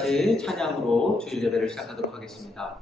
같이 찬양으로 주일 예배를 시작하도록 하겠습니다.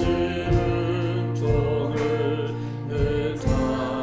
주시는 종을 늘 잘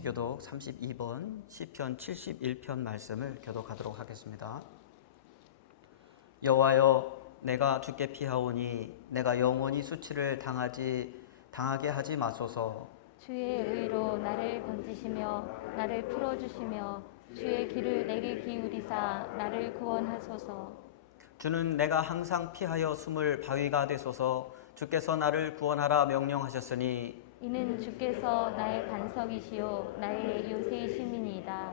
성시교독 32번 시편 71편 말씀을 교독하도록 하겠습니다. 여호와여, 내가 주께 피하오니 내가 영원히 수치를 당하게 하지 마소서. 주의 의로 나를 건지시며 나를 풀어주시며 주의 길을 내게 기울이사 나를 구원하소서. 주는 내가 항상 피하여 숨을 바위가 되소서. 주께서 나를 구원하라 명령하셨으니 이는 주께서 나의 반석이시요 나의 요새이심이니이다.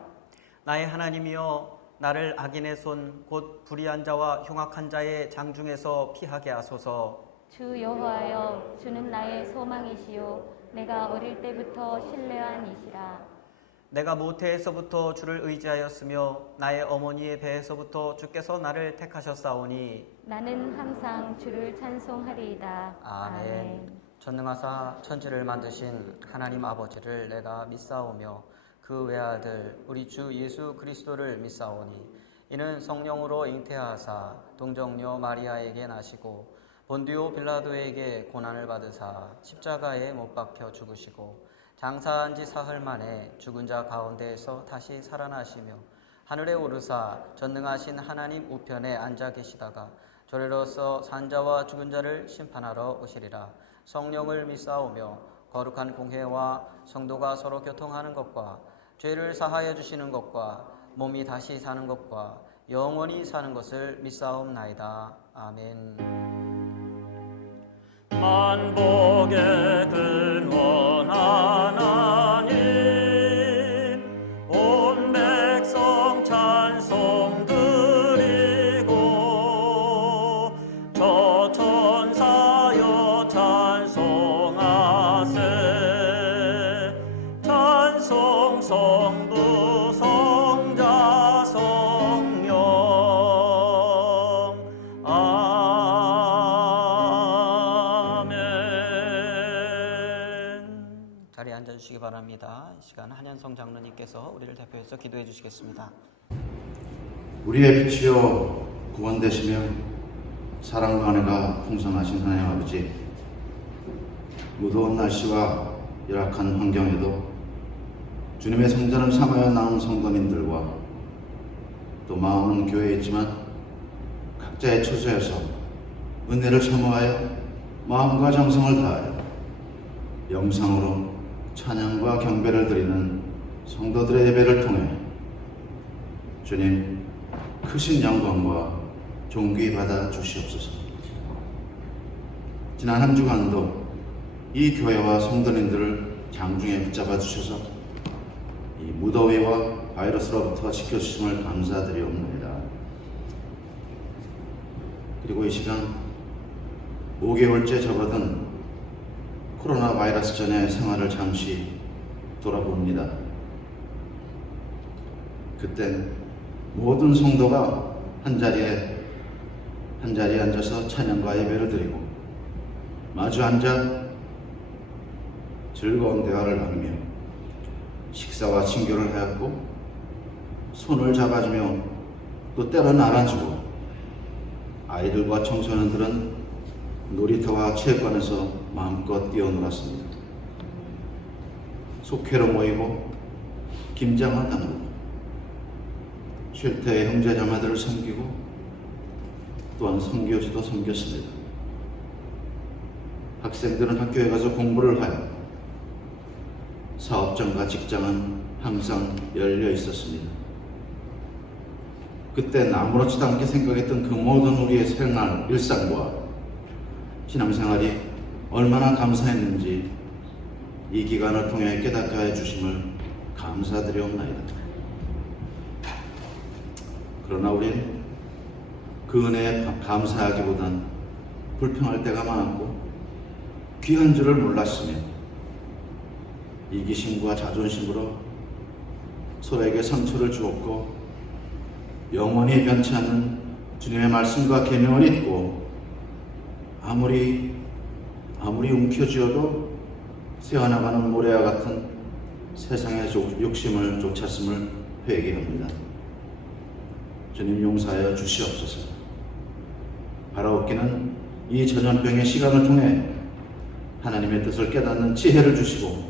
나의 하나님이여, 나를 악인의 손 곧 불의한 자와 흉악한 자의 장중에서 피하게 하소서. 주 여호와여, 주는 나의 소망이시요 내가 어릴 때부터 신뢰한 이시라. 내가 모태에서부터 주를 의지하였으며 나의 어머니의 배에서부터 주께서 나를 택하셨사오니 나는 항상 주를 찬송하리이다. 아멘. 전능하사 천지를 만드신 하나님 아버지를 내가 믿사오며 그 외아들 우리 주 예수 그리스도를 믿사오니 이는 성령으로 잉태하사 동정녀 마리아에게 나시고 본디오 빌라도에게 고난을 받으사 십자가에 못 박혀 죽으시고 장사한 지 사흘 만에 죽은 자 가운데에서 다시 살아나시며 하늘에 오르사 전능하신 하나님 우편에 앉아 계시다가 저리로서 산자와 죽은 자를 심판하러 오시리라. 성령을 믿사오며 거룩한 공회와 성도가 서로 교통하는 것과 죄를 사하여 주시는 것과 몸이 다시 사는 것과 영원히 사는 것을 믿사옵나이다. 아멘. 만복의 근원 하나님, 온 백성 찬송 드리고 저 천사여 찬송하세. 찬송 성부 성자 성령. 자리에 앉아주시기 바랍니다. 이 시간 한현성 장로님께서 우리를 대표해서 기도해 주시겠습니다. 우리의 빛이여 구원되시며 사랑과 은혜가 풍성하신 하나님 아버지, 무더운 날씨와 열악한 환경에도 주님의 성전을 삼아야 나온 성도님들과 또 마음은 교회에 있지만 각자의 처소에서 은혜를 사모하여 마음과 정성을 다하여 영상으로 찬양과 경배를 드리는 성도들의 예배를 통해 주님 크신 영광과 존귀 받아 주시옵소서. 지난 한 주간도 이 교회와 성도님들을 장중에 붙잡아 주셔서 이 무더위와 바이러스로부터 지켜주심을 감사드리옵나이다. 그리고 이 시간 5개월째 접어든 코로나 바이러스 전의 생활을 잠시 돌아봅니다. 그땐 모든 성도가 한자리에 앉아서 찬양과 예배를 드리고 마주 앉아 즐거운 대화를 나누며 식사와 친교를 하였고 손을 잡아주며 또 때로는 안아주고 아이들과 청소년들은 놀이터와 체육관에서 마음껏 뛰어놀았습니다. 속회로 모이고 김장을 나누고 쉴터의 형제자매들을 섬기고 또한 선교지도 섬겼습니다. 학생들은 학교에 가서 공부를 하여 사업장과 직장은 항상 열려 있었습니다. 그땐 아무렇지도 않게 생각했던 그 모든 우리의 생활, 일상과 신앙생활이 얼마나 감사했는지 이 기간을 통해 깨닫게 해 주심을 감사드리옵나이다. 그러나 우리는 그 은혜에 감사하기보단 불평할 때가 많았고 귀한 줄을 몰랐으며 이기심과 자존심으로 서로에게 상처를 주었고 영원히 변치 않는 주님의 말씀과 계명을 잊고 아무리 움켜쥐어도 새어나가는 모래와 같은 세상의 욕심을 쫓았음을 회개합니다. 주님 용서하여 주시옵소서. 바라옵기는 이 전염병의 시간을 통해 하나님의 뜻을 깨닫는 지혜를 주시고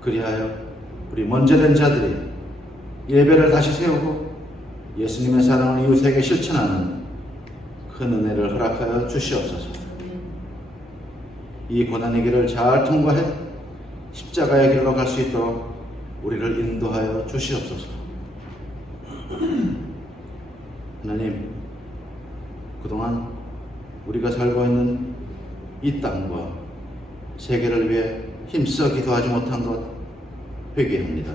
그리하여 우리 먼저된 자들이 예배를 다시 세우고 예수님의 사랑을 이웃에게 실천하는 큰 은혜를 허락하여 주시옵소서. 이 고난의 길을 잘 통과해 십자가의 길로 갈 수 있도록 우리를 인도하여 주시옵소서. 하나님, 그동안 우리가 살고 있는 이 땅과 세계를 위해 힘써 기도하지 못한 것 회개합니다.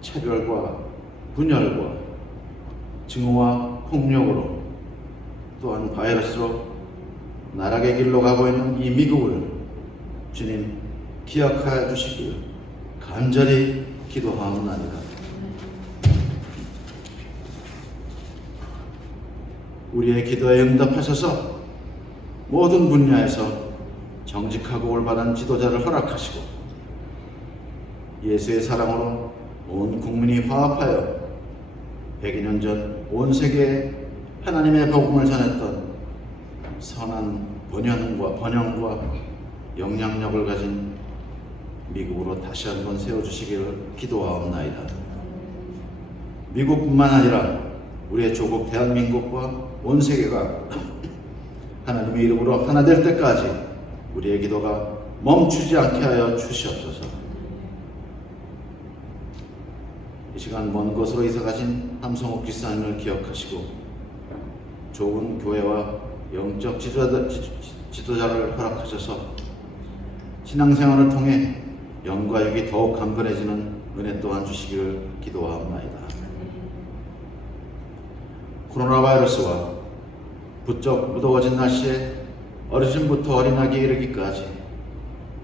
차별과 분열과 증오와 폭력으로 또한 바이러스로 나락의 길로 가고 있는 이 미국을 주님 기억하여 주시길 간절히 기도하옵나이다. 우리의 기도에 응답하셔서 모든 분야에서 정직하고 올바른 지도자를 허락하시고 예수의 사랑으로 온 국민이 화합하여 100여 전 온 세계에 하나님의 복음을 전했던 선한 번영과 영향력을 가진 미국으로 다시 한번 세워주시기를 기도하옵나이다. 미국뿐만 아니라 우리의 조국 대한민국과 온 세계가 하나님의 이름으로 하나 될 때까지 우리의 기도가 멈추지 않게 하여 주시옵소서. 이 시간 먼 곳으로 이사가신 함성욱 기사님을 기억하시고 좋은 교회와 영적 지도자를 허락하셔서 신앙생활을 통해 영과 육이 더욱 강건해지는 은혜 또한 주시기를 기도하옵나이다. 코로나 바이러스와 부쩍 무더워진 날씨에 어르신부터 어린아기에 이르기까지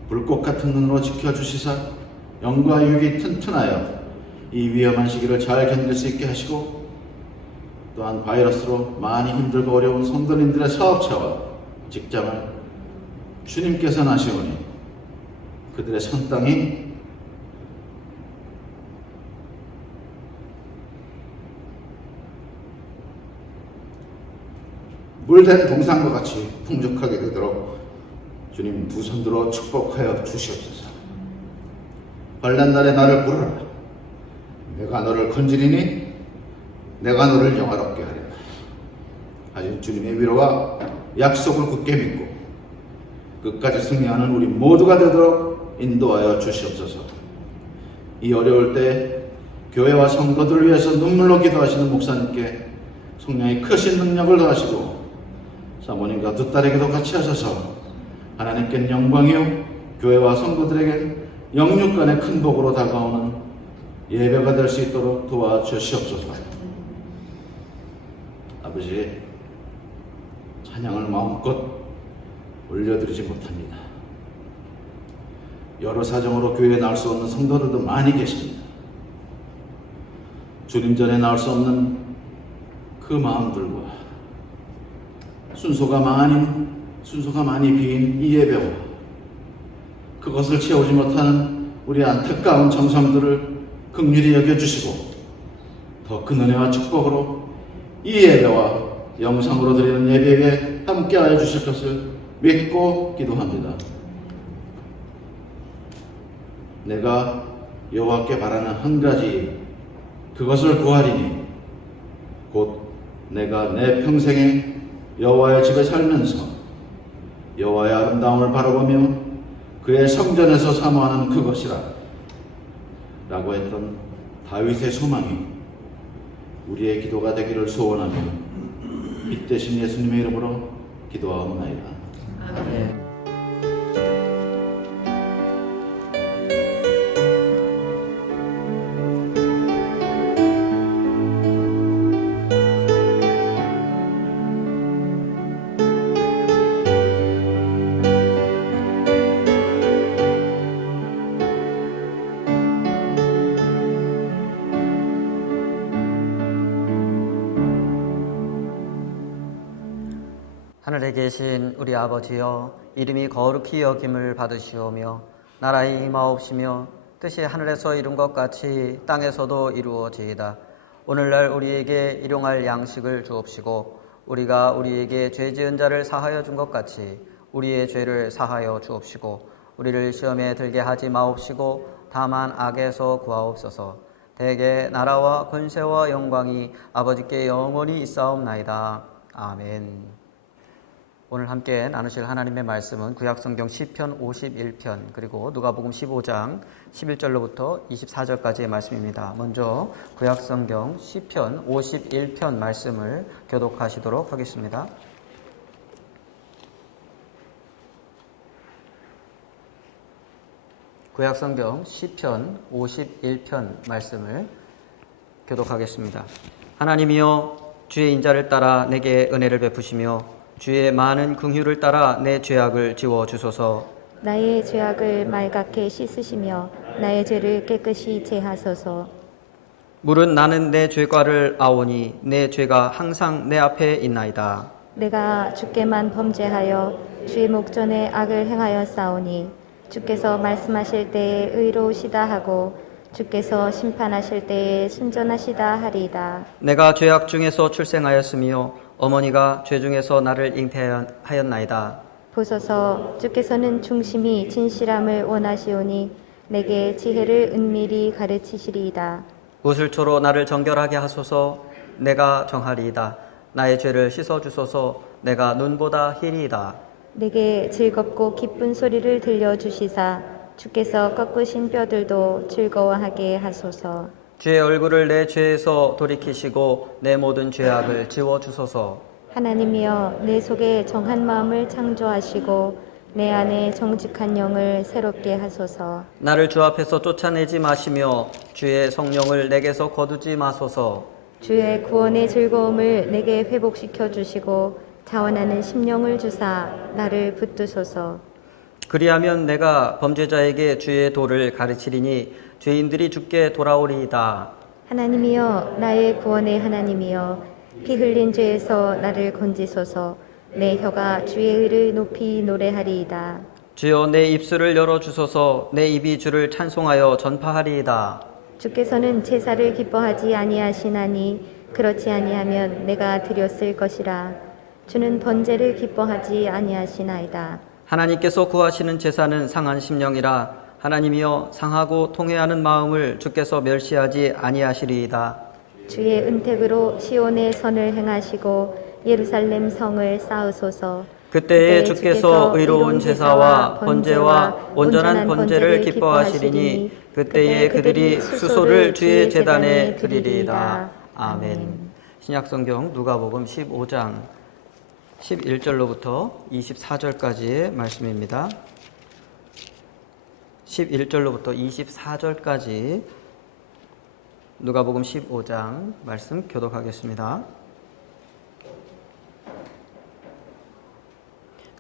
불꽃 같은 눈으로 지켜주시사 영과 육이 튼튼하여 이 위험한 시기를 잘 견딜 수 있게 하시고 또한 바이러스로 많이 힘들고 어려운 성도님들의 사업체와 직장을 주님께서 나시오니 그들의 선 땅이 물된 동산과 같이 풍족하게 되도록 주님 두 손 들어 축복하여 주시옵소서. 환난 날에 나를 부르라. 내가 너를 건지리니 내가 너를 영화롭게 하리라. 하신 주님의 위로와 약속을 굳게 믿고 끝까지 승리하는 우리 모두가 되도록 인도하여 주시옵소서. 이 어려울 때 교회와 성도들을 위해서 눈물로 기도하시는 목사님께 성령의 크신 능력을 더하시고 사모님과 두 딸에게도 같이 하셔서 하나님께는 영광이요 교회와 성도들에게 영육간의 큰 복으로 다가오는 예배가 될 수 있도록 도와주시옵소서. 아버지, 찬양을 마음껏 올려드리지 못합니다. 여러 사정으로 교회에 나올 수 없는 성도들도 많이 계십니다. 주님 전에 나올 수 없는 그 마음들과 순서가 많이 빈 이 예배와 그것을 채우지 못하는 우리 안타까운 정성들을 긍휼히 여겨주시고 더 큰 은혜와 축복으로 이 예배와 영상으로 드리는 예배에 함께하여 주실 것을 믿고 기도합니다. 내가 여호와께 바라는 한 가지 그것을 구하리니 곧 내가 내 평생에 여호와의 집에 살면서 여호와의 아름다움을 바라보며 그의 성전에서 사모하는 그것이라 라고 했던 다윗의 소망이 우리의 기도가 되기를 소원하며 빛 대신 예수님의 이름으로 기도하옵나이다. 아멘. 하늘에 계신 우리 아버지여, 이름이 거룩히 여김을 받으시오며 나라의 임하옵시며 뜻이 하늘에서 이룬 것 같이 땅에서도 이루어지이다. 오늘날 우리에게 일용할 양식을 주옵시고 우리가 우리에게 죄 지은 자를 사하여 준 것 같이 우리의 죄를 사하여 주옵시고 우리를 시험에 들게 하지 마옵시고 다만 악에서 구하옵소서. 대개 나라와 권세와 영광이 아버지께 영원히 있사옵나이다. 아멘. 오늘 함께 나누실 하나님의 말씀은 구약성경 시편 51편 그리고 누가복음 15장 11절로부터 24절까지의 말씀입니다. 먼저 구약성경 시편 51편 말씀을 교독하시도록 하겠습니다. 구약성경 시편 51편 말씀을 교독하겠습니다. 하나님이여 주의 인자를 따라 내게 은혜를 베푸시며 주의 많은 긍휼을 따라 내 죄악을 지워 주소서. 나의 죄악을 말갛게 씻으시며 나의 죄를 깨끗이 제하소서. 물은 나는 내 죄과를 아오니 내 죄가 항상 내 앞에 있나이다. 내가 주께만 범죄하여 주의 목전에 악을 행하여 싸우니 주께서 말씀하실 때에 의로우시다 하고 주께서 심판하실 때에 순전하시다 하리이다. 내가 죄악 중에서 출생하였으며 어머니가 죄 중에서 나를 잉태하였나이다. 보소서 주께서는 중심이 진실함을 원하시오니 내게 지혜를 은밀히 가르치시리이다. 구슬초로 나를 정결하게 하소서. 내가 정하리이다. 나의 죄를 씻어주소서. 내가 눈보다 희리이다. 내게 즐겁고 기쁜 소리를 들려주시사 주께서 꺾으신 뼈들도 즐거워하게 하소서. 주의 얼굴을 내 죄에서 돌이키시고 내 모든 죄악을 지워주소서. 하나님이여 내 속에 정한 마음을 창조하시고 내 안에 정직한 영을 새롭게 하소서. 나를 주 앞에서 쫓아내지 마시며 주의 성령을 내게서 거두지 마소서. 주의 구원의 즐거움을 내게 회복시켜 주시고 자원하는 심령을 주사 나를 붙드소서. 그리하면 내가 범죄자에게 주의 도를 가르치리니 죄인들이 주께 돌아오리이다. 하나님이여 나의 구원의 하나님이여 피 흘린 죄에서 나를 건지소서. 내 혀가 주의 의를 높이 노래하리이다. 주여 내 입술을 열어주소서. 내 입이 주를 찬송하여 전파하리이다. 주께서는 제사를 기뻐하지 아니하시나니 그렇지 아니하면 내가 드렸을 것이라. 주는 번제를 기뻐하지 아니하시나이다. 하나님께서 구하시는 제사는 상한 심령이라. 하나님이여 상하고 통회하는 마음을 주께서 멸시하지 아니하시리이다. 주의 은택으로 시온의 선을 행하시고 예루살렘 성을 쌓으소서. 그때에 주께서 의로운 제사와 번제와 온전한 번제를 기뻐하시리니 그때에 그들이 수소를 주의 제단에 드리리이다. 아멘. 신약성경 누가복음 15장 11절로부터 24절까지의 말씀입니다. 11절로부터 24절까지 누가복음 15장 말씀 교독하겠습니다.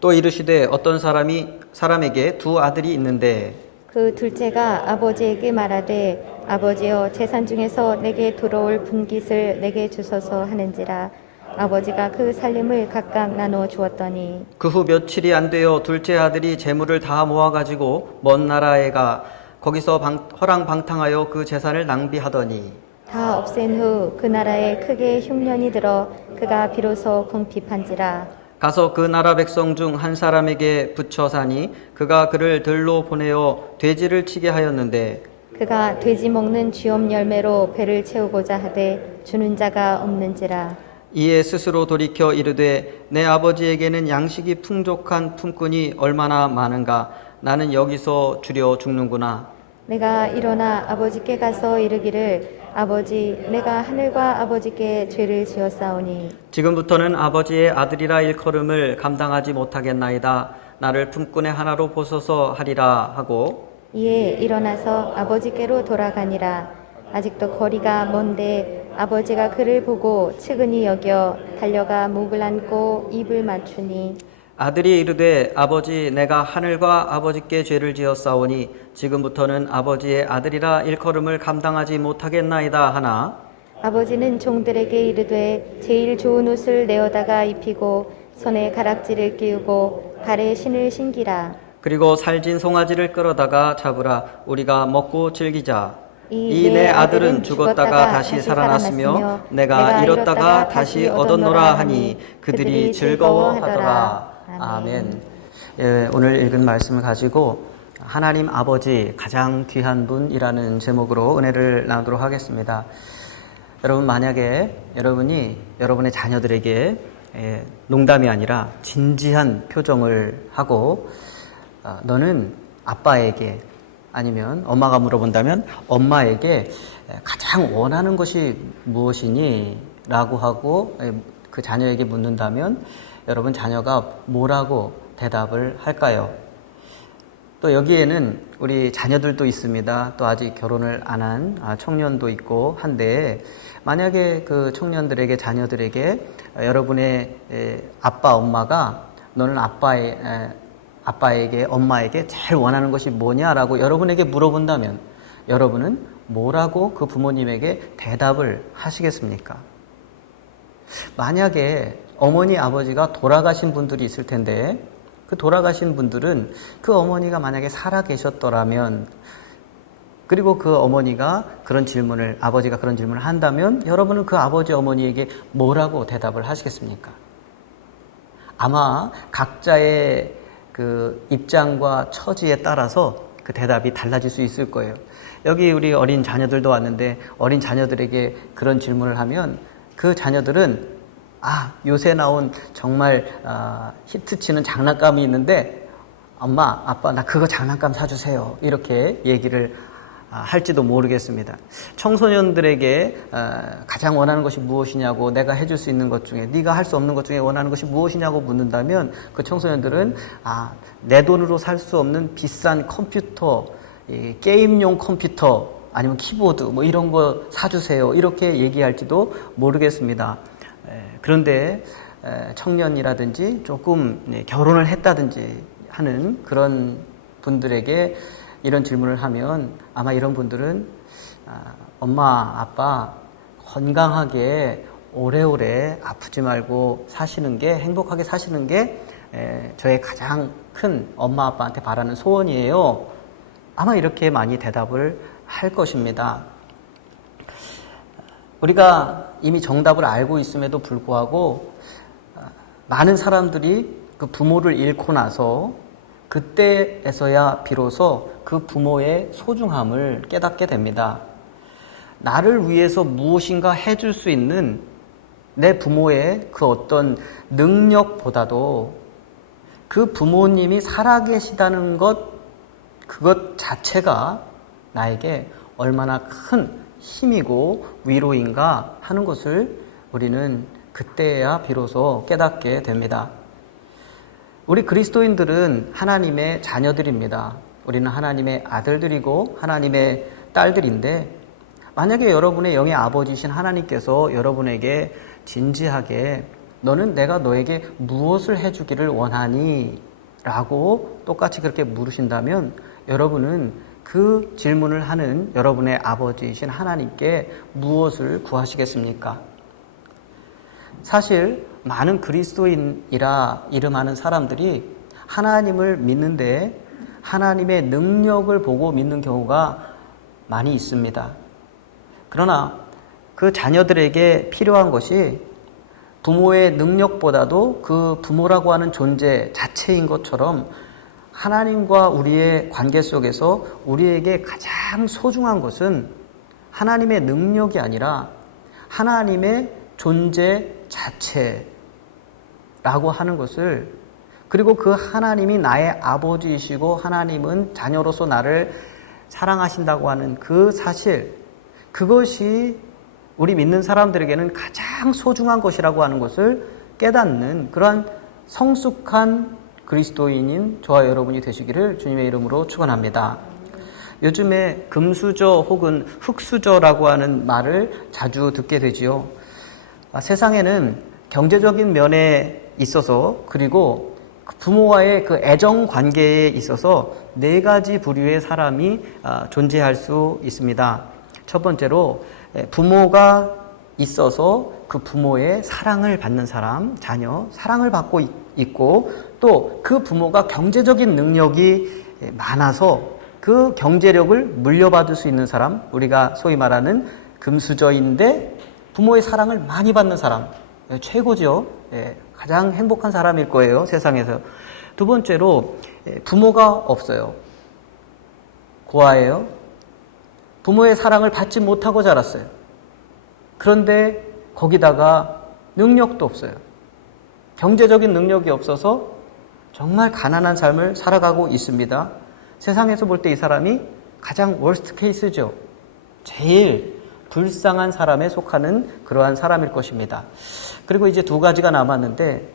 또 이르시되 어떤 사람에게 두 아들이 있는데 그 둘째가 아버지에게 말하되 아버지여 재산 중에서 내게 돌아올 분깃을 내게 주소서 하는지라. 아버지가 그 살림을 각각 나눠 주었더니 그 후 며칠이 안 되어 둘째 아들이 재물을 다 모아가지고 먼 나라에 가 거기서 허랑방탕하여 그 재산을 낭비하더니 다 없앤 후 그 나라에 크게 흉년이 들어 그가 비로소 궁핍한지라. 가서 그 나라 백성 중 한 사람에게 붙여 사니 그가 그를 들로 보내어 돼지를 치게 하였는데 그가 돼지 먹는 쥐엄 열매로 배를 채우고자 하되 주는 자가 없는지라. 이에 스스로 돌이켜 이르되 내 아버지에게는 양식이 풍족한 품꾼이 얼마나 많은가. 나는 여기서 주려 죽는구나. 내가 일어나 아버지께 가서 이르기를 아버지 내가 하늘과 아버지께 죄를 지었사오니 지금부터는 아버지의 아들이라 일컬음을 감당하지 못하겠나이다. 나를 품꾼의 하나로 보소서 하리라 하고 이에 일어나서 아버지께로 돌아가니라. 아직도 거리가 먼데 아버지가 그를 보고 측은히 여겨 달려가 목을 안고 입을 맞추니 아들이 이르되 아버지 내가 하늘과 아버지께 죄를 지었사오니 지금부터는 아버지의 아들이라 일컬음을 감당하지 못하겠나이다 하나 아버지는 종들에게 이르되 제일 좋은 옷을 내어다가 입히고 손에 가락지를 끼우고 발에 신을 신기라. 그리고 살진 송아지를 끌어다가 잡으라. 우리가 먹고 즐기자. 이 이 내 아들은 죽었다가 다시 살아났으며 내가 잃었다가 다시 얻었노라 하니 그들이 즐거워하더라. 아멘. 예, 오늘 읽은 말씀을 가지고 하나님 아버지 가장 귀한 분이라는 제목으로 은혜를 나누도록 하겠습니다. 여러분, 만약에 여러분이 여러분의 자녀들에게 농담이 아니라 진지한 표정을 하고 너는 아빠에게, 아니면 엄마가 물어본다면 엄마에게 가장 원하는 것이 무엇이니? 라고 하고 그 자녀에게 묻는다면 여러분, 자녀가 뭐라고 대답을 할까요? 또 여기에는 우리 자녀들도 있습니다. 또 아직 결혼을 안 한 청년도 있고 한데, 만약에 그 청년들에게, 자녀들에게 여러분의 아빠, 엄마가 너는 아빠에게, 엄마에게 제일 원하는 것이 뭐냐라고 여러분에게 물어본다면 여러분은 뭐라고 그 부모님에게 대답을 하시겠습니까? 만약에 어머니, 아버지가 돌아가신 분들이 있을 텐데, 그 돌아가신 분들은 그 어머니가 만약에 살아 계셨더라면, 그리고 그 어머니가 그런 질문을, 아버지가 그런 질문을 한다면 여러분은 그 아버지, 어머니에게 뭐라고 대답을 하시겠습니까? 아마 각자의 그 입장과 처지에 따라서 그 대답이 달라질 수 있을 거예요. 여기 우리 어린 자녀들도 왔는데, 어린 자녀들에게 그런 질문을 하면 그 자녀들은 요새 나온 정말 히트치는 장난감이 있는데 엄마, 아빠, 나 그거 장난감 사주세요, 이렇게 얘기를 할지도 모르겠습니다. 청소년들에게 가장 원하는 것이 무엇이냐고, 내가 해줄 수 있는 것 중에, 네가 할 수 없는 것 중에 원하는 것이 무엇이냐고 묻는다면 그 청소년들은 내 돈으로 살 수 없는 비싼 컴퓨터, 게임용 컴퓨터, 아니면 키보드 뭐 이런 거 사주세요, 이렇게 얘기할지도 모르겠습니다. 그런데 청년이라든지 조금 결혼을 했다든지 하는 그런 분들에게 이런 질문을 하면 아마 이런 분들은 엄마, 아빠 건강하게 오래오래 아프지 말고 사시는 게, 행복하게 사시는 게 저의 가장 큰 엄마, 아빠한테 바라는 소원이에요. 아마 이렇게 많이 대답을 할 것입니다. 우리가 이미 정답을 알고 있음에도 불구하고 많은 사람들이 그 부모를 잃고 나서 그때에서야 비로소 그 부모의 소중함을 깨닫게 됩니다. 나를 위해서 무엇인가 해줄 수 있는 내 부모의 그 어떤 능력보다도 그 부모님이 살아계시다는 그것 자체가 나에게 얼마나 큰 힘이고 위로인가 하는 것을 우리는 그때야 비로소 깨닫게 됩니다. 우리 그리스도인들은 하나님의 자녀들입니다. 우리는 하나님의 아들들이고 하나님의 딸들인데, 만약에 여러분의 영의 아버지신 하나님께서 여러분에게 진지하게 너는 내가 너에게 무엇을 해주기를 원하니? 라고 똑같이 그렇게 물으신다면 여러분은 그 질문을 하는 여러분의 아버지이신 하나님께 무엇을 구하시겠습니까? 사실 많은 그리스도인이라 이름하는 사람들이 하나님을 믿는데 하나님의 능력을 보고 믿는 경우가 많이 있습니다. 그러나 그 자녀들에게 필요한 것이 부모의 능력보다도 그 부모라고 하는 존재 자체인 것처럼 하나님과 우리의 관계 속에서 우리에게 가장 소중한 것은 하나님의 능력이 아니라 하나님의 존재 자체라고 하는 것을, 그리고 그 하나님이 나의 아버지이시고 하나님은 자녀로서 나를 사랑하신다고 하는 그 사실, 그것이 우리 믿는 사람들에게는 가장 소중한 것이라고 하는 것을 깨닫는 그러한 성숙한 그리스도인인 저와 여러분이 되시기를 주님의 이름으로 축원합니다. 요즘에 금수저 혹은 흙수저라고 하는 말을 자주 듣게 되지요. 세상에는 경제적인 면에 있어서, 그리고 부모와의 그 애정 관계에 있어서 네 가지 부류의 사람이 존재할 수 있습니다. 첫 번째로 부모가 있어서 그 부모의 사랑을 받는 사람, 자녀, 사랑을 받고 있고, 또 그 부모가 경제적인 능력이 많아서 그 경제력을 물려받을 수 있는 사람, 우리가 소위 말하는 금수저인데 부모의 사랑을 많이 받는 사람, 최고죠. 가장 행복한 사람일 거예요, 세상에서. 두 번째로 부모가 없어요. 고아예요. 부모의 사랑을 받지 못하고 자랐어요. 그런데 거기다가 능력도 없어요. 경제적인 능력이 없어서 정말 가난한 삶을 살아가고 있습니다. 세상에서 볼 때 이 사람이 가장 월스트 케이스죠. 제일 불쌍한 사람에 속하는 그러한 사람일 것입니다. 그리고 이제 두 가지가 남았는데,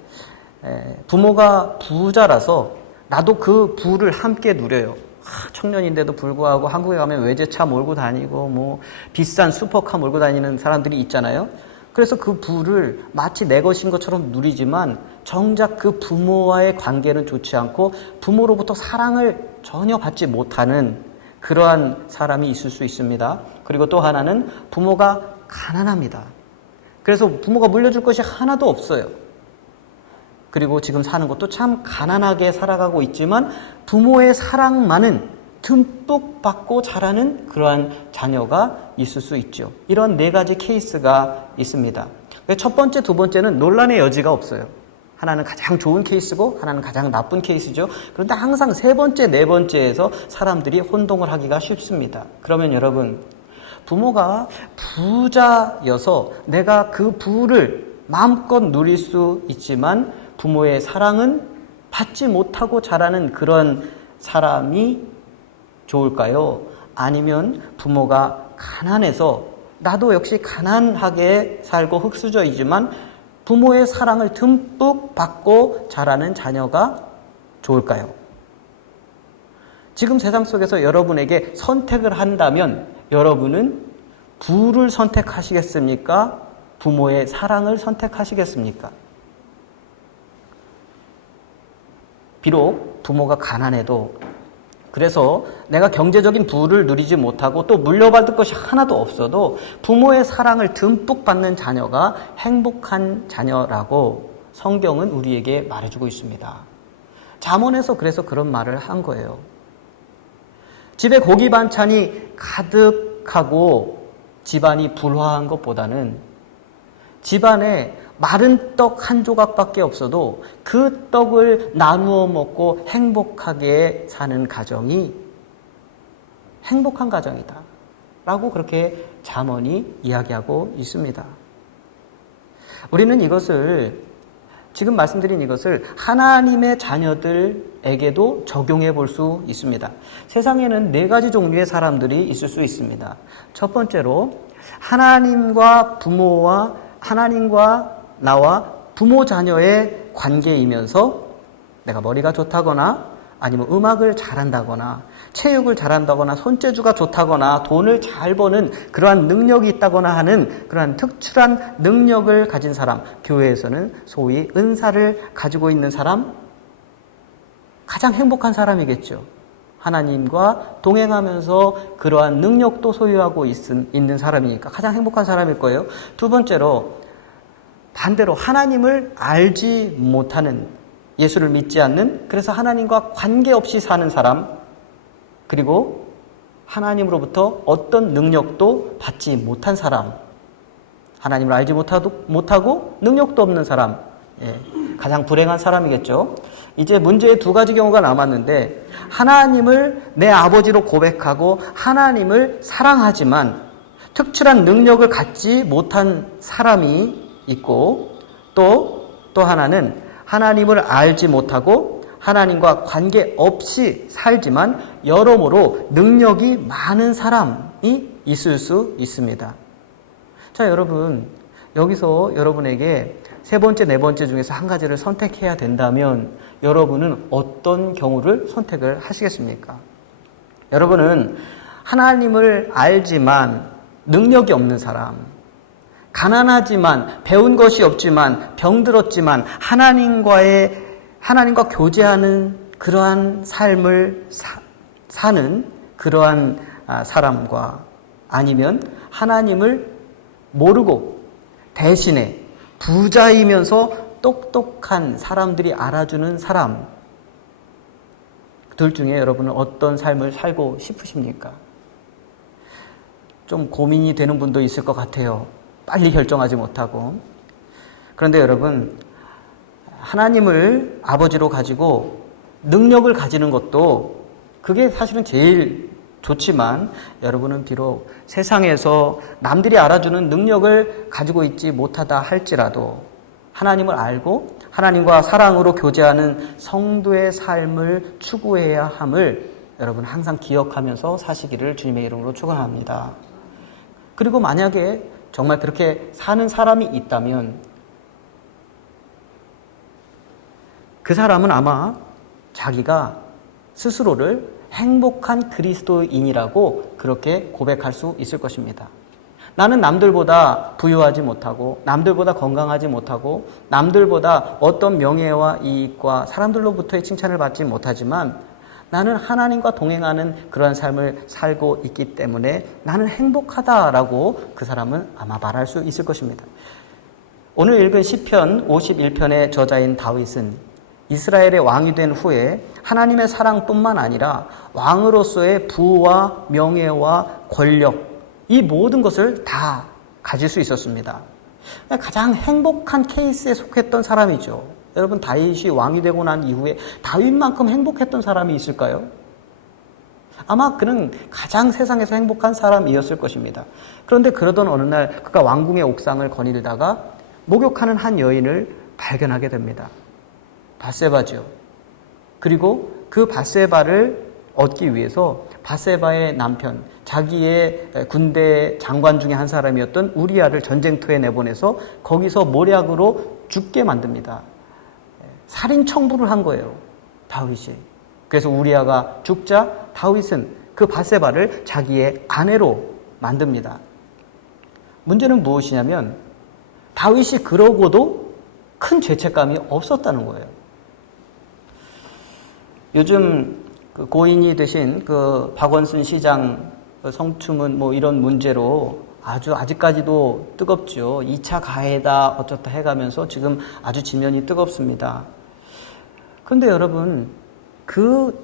부모가 부자라서 나도 그 부를 함께 누려요. 청년인데도 불구하고 한국에 가면 외제차 몰고 다니고 뭐 비싼 슈퍼카 몰고 다니는 사람들이 있잖아요. 그래서 그 부를 마치 내 것인 것처럼 누리지만 정작 그 부모와의 관계는 좋지 않고 부모로부터 사랑을 전혀 받지 못하는 그러한 사람이 있을 수 있습니다. 그리고 또 하나는 부모가 가난합니다. 그래서 부모가 물려줄 것이 하나도 없어요. 그리고 지금 사는 것도 참 가난하게 살아가고 있지만 부모의 사랑만은 듬뿍 받고 자라는 그러한 자녀가 있을 수 있죠. 이런 네 가지 케이스가 있습니다. 첫 번째, 두 번째는 논란의 여지가 없어요. 하나는 가장 좋은 케이스고 하나는 가장 나쁜 케이스죠. 그런데 항상 세 번째, 네 번째에서 사람들이 혼동을 하기가 쉽습니다. 그러면 여러분, 부모가 부자여서 내가 그 부를 마음껏 누릴 수 있지만 부모의 사랑은 받지 못하고 자라는 그런 사람이 좋을까요? 아니면 부모가 가난해서 나도 역시 가난하게 살고 흙수저이지만 부모의 사랑을 듬뿍 받고 자라는 자녀가 좋을까요? 지금 세상 속에서 여러분에게 선택을 한다면 여러분은 부를 선택하시겠습니까? 부모의 사랑을 선택하시겠습니까? 비록 부모가 가난해도 그래서 내가 경제적인 부를 누리지 못하고 또 물려받을 것이 하나도 없어도 부모의 사랑을 듬뿍 받는 자녀가 행복한 자녀라고 성경은 우리에게 말해주고 있습니다. 잠언에서 그래서 그런 말을 한 거예요. 집에 고기 반찬이 가득하고 집안이 불화한 것보다는 집안에 마른 떡 한 조각밖에 없어도 그 떡을 나누어 먹고 행복하게 사는 가정이 행복한 가정이다 라고 그렇게 잠언이 이야기하고 있습니다. 우리는 이것을, 지금 말씀드린 이것을 하나님의 자녀들에게도 적용해 볼 수 있습니다. 세상에는 네 가지 종류의 사람들이 있을 수 있습니다. 첫 번째로 하나님과 나와 부모 자녀의 관계이면서 내가 머리가 좋다거나 아니면 음악을 잘한다거나 체육을 잘한다거나 손재주가 좋다거나 돈을 잘 버는 그러한 능력이 있다거나 하는 그러한 특출한 능력을 가진 사람, 교회에서는 소위 은사를 가지고 있는 사람, 가장 행복한 사람이겠죠. 하나님과 동행하면서 그러한 능력도 소유하고 있는 사람이니까 가장 행복한 사람일 거예요. 두 번째로 반대로 하나님을 알지 못하는, 예수를 믿지 않는, 그래서 하나님과 관계없이 사는 사람, 그리고 하나님으로부터 어떤 능력도 받지 못한 사람, 하나님을 알지 못하고 능력도 없는 사람, 가장 불행한 사람이겠죠. 이제 문제의 두 가지 경우가 남았는데, 하나님을 내 아버지로 고백하고 하나님을 사랑하지만 특출한 능력을 갖지 못한 사람이 있고, 또 하나는 하나님을 알지 못하고 하나님과 관계없이 살지만 여러모로 능력이 많은 사람이 있을 수 있습니다. 자, 여러분, 여기서 여러분에게 세 번째, 네 번째 중에서 한 가지를 선택해야 된다면 여러분은 어떤 경우를 선택을 하시겠습니까? 여러분은 하나님을 알지만 능력이 없는 사람, 가난하지만 배운 것이 없지만 병들었지만 하나님과 교제하는 그러한 삶을 사는 그러한 사람과, 아니면 하나님을 모르고 대신에 부자이면서 똑똑한 사람들이 알아주는 사람, 둘 중에 여러분은 어떤 삶을 살고 싶으십니까? 좀 고민이 되는 분도 있을 것 같아요. 빨리 결정하지 못하고. 그런데 여러분, 하나님을 아버지로 가지고 능력을 가지는 것도 그게 사실은 제일 좋지만 여러분은 비록 세상에서 남들이 알아주는 능력을 가지고 있지 못하다 할지라도 하나님을 알고 하나님과 사랑으로 교제하는 성도의 삶을 추구해야 함을 여러분 항상 기억하면서 사시기를 주님의 이름으로 축원합니다. 그리고 만약에 정말 그렇게 사는 사람이 있다면 그 사람은 아마 자기가 스스로를 행복한 그리스도인이라고 그렇게 고백할 수 있을 것입니다. 나는 남들보다 부유하지 못하고 남들보다 건강하지 못하고 남들보다 어떤 명예와 이익과 사람들로부터의 칭찬을 받지 못하지만 나는 하나님과 동행하는 그러한 삶을 살고 있기 때문에 나는 행복하다라고 그 사람은 아마 말할 수 있을 것입니다. 오늘 읽은 시편 51편의 저자인 다윗은 이스라엘의 왕이 된 후에 하나님의 사랑뿐만 아니라 왕으로서의 부와 명예와 권력, 이 모든 것을 다 가질 수 있었습니다. 가장 행복한 케이스에 속했던 사람이죠. 여러분, 다윗이 왕이 되고 난 이후에 다윗만큼 행복했던 사람이 있을까요? 아마 그는 가장 세상에서 행복한 사람이었을 것입니다. 그런데 그러던 어느 날 그가 왕궁의 옥상을 거닐다가 목욕하는 한 여인을 발견하게 됩니다. 밧세바죠. 그리고 그 밧세바를 얻기 위해서 밧세바의 남편, 자기의 군대 장관 중에 한 사람이었던 우리아를 전쟁터에 내보내서 거기서 모략으로 죽게 만듭니다. 살인 청부를 한 거예요, 다윗이. 그래서 우리아가 죽자 다윗은 그 밧세바를 자기의 아내로 만듭니다. 문제는 무엇이냐면 다윗이 그러고도 큰 죄책감이 없었다는 거예요. 요즘 그 고인이 되신 그 박원순 시장 성추문 뭐 이런 문제로 아직까지도 뜨겁죠. 2차 가해다 어쩌다 해가면서 지금 아주 지면이 뜨겁습니다. 그런데 여러분, 그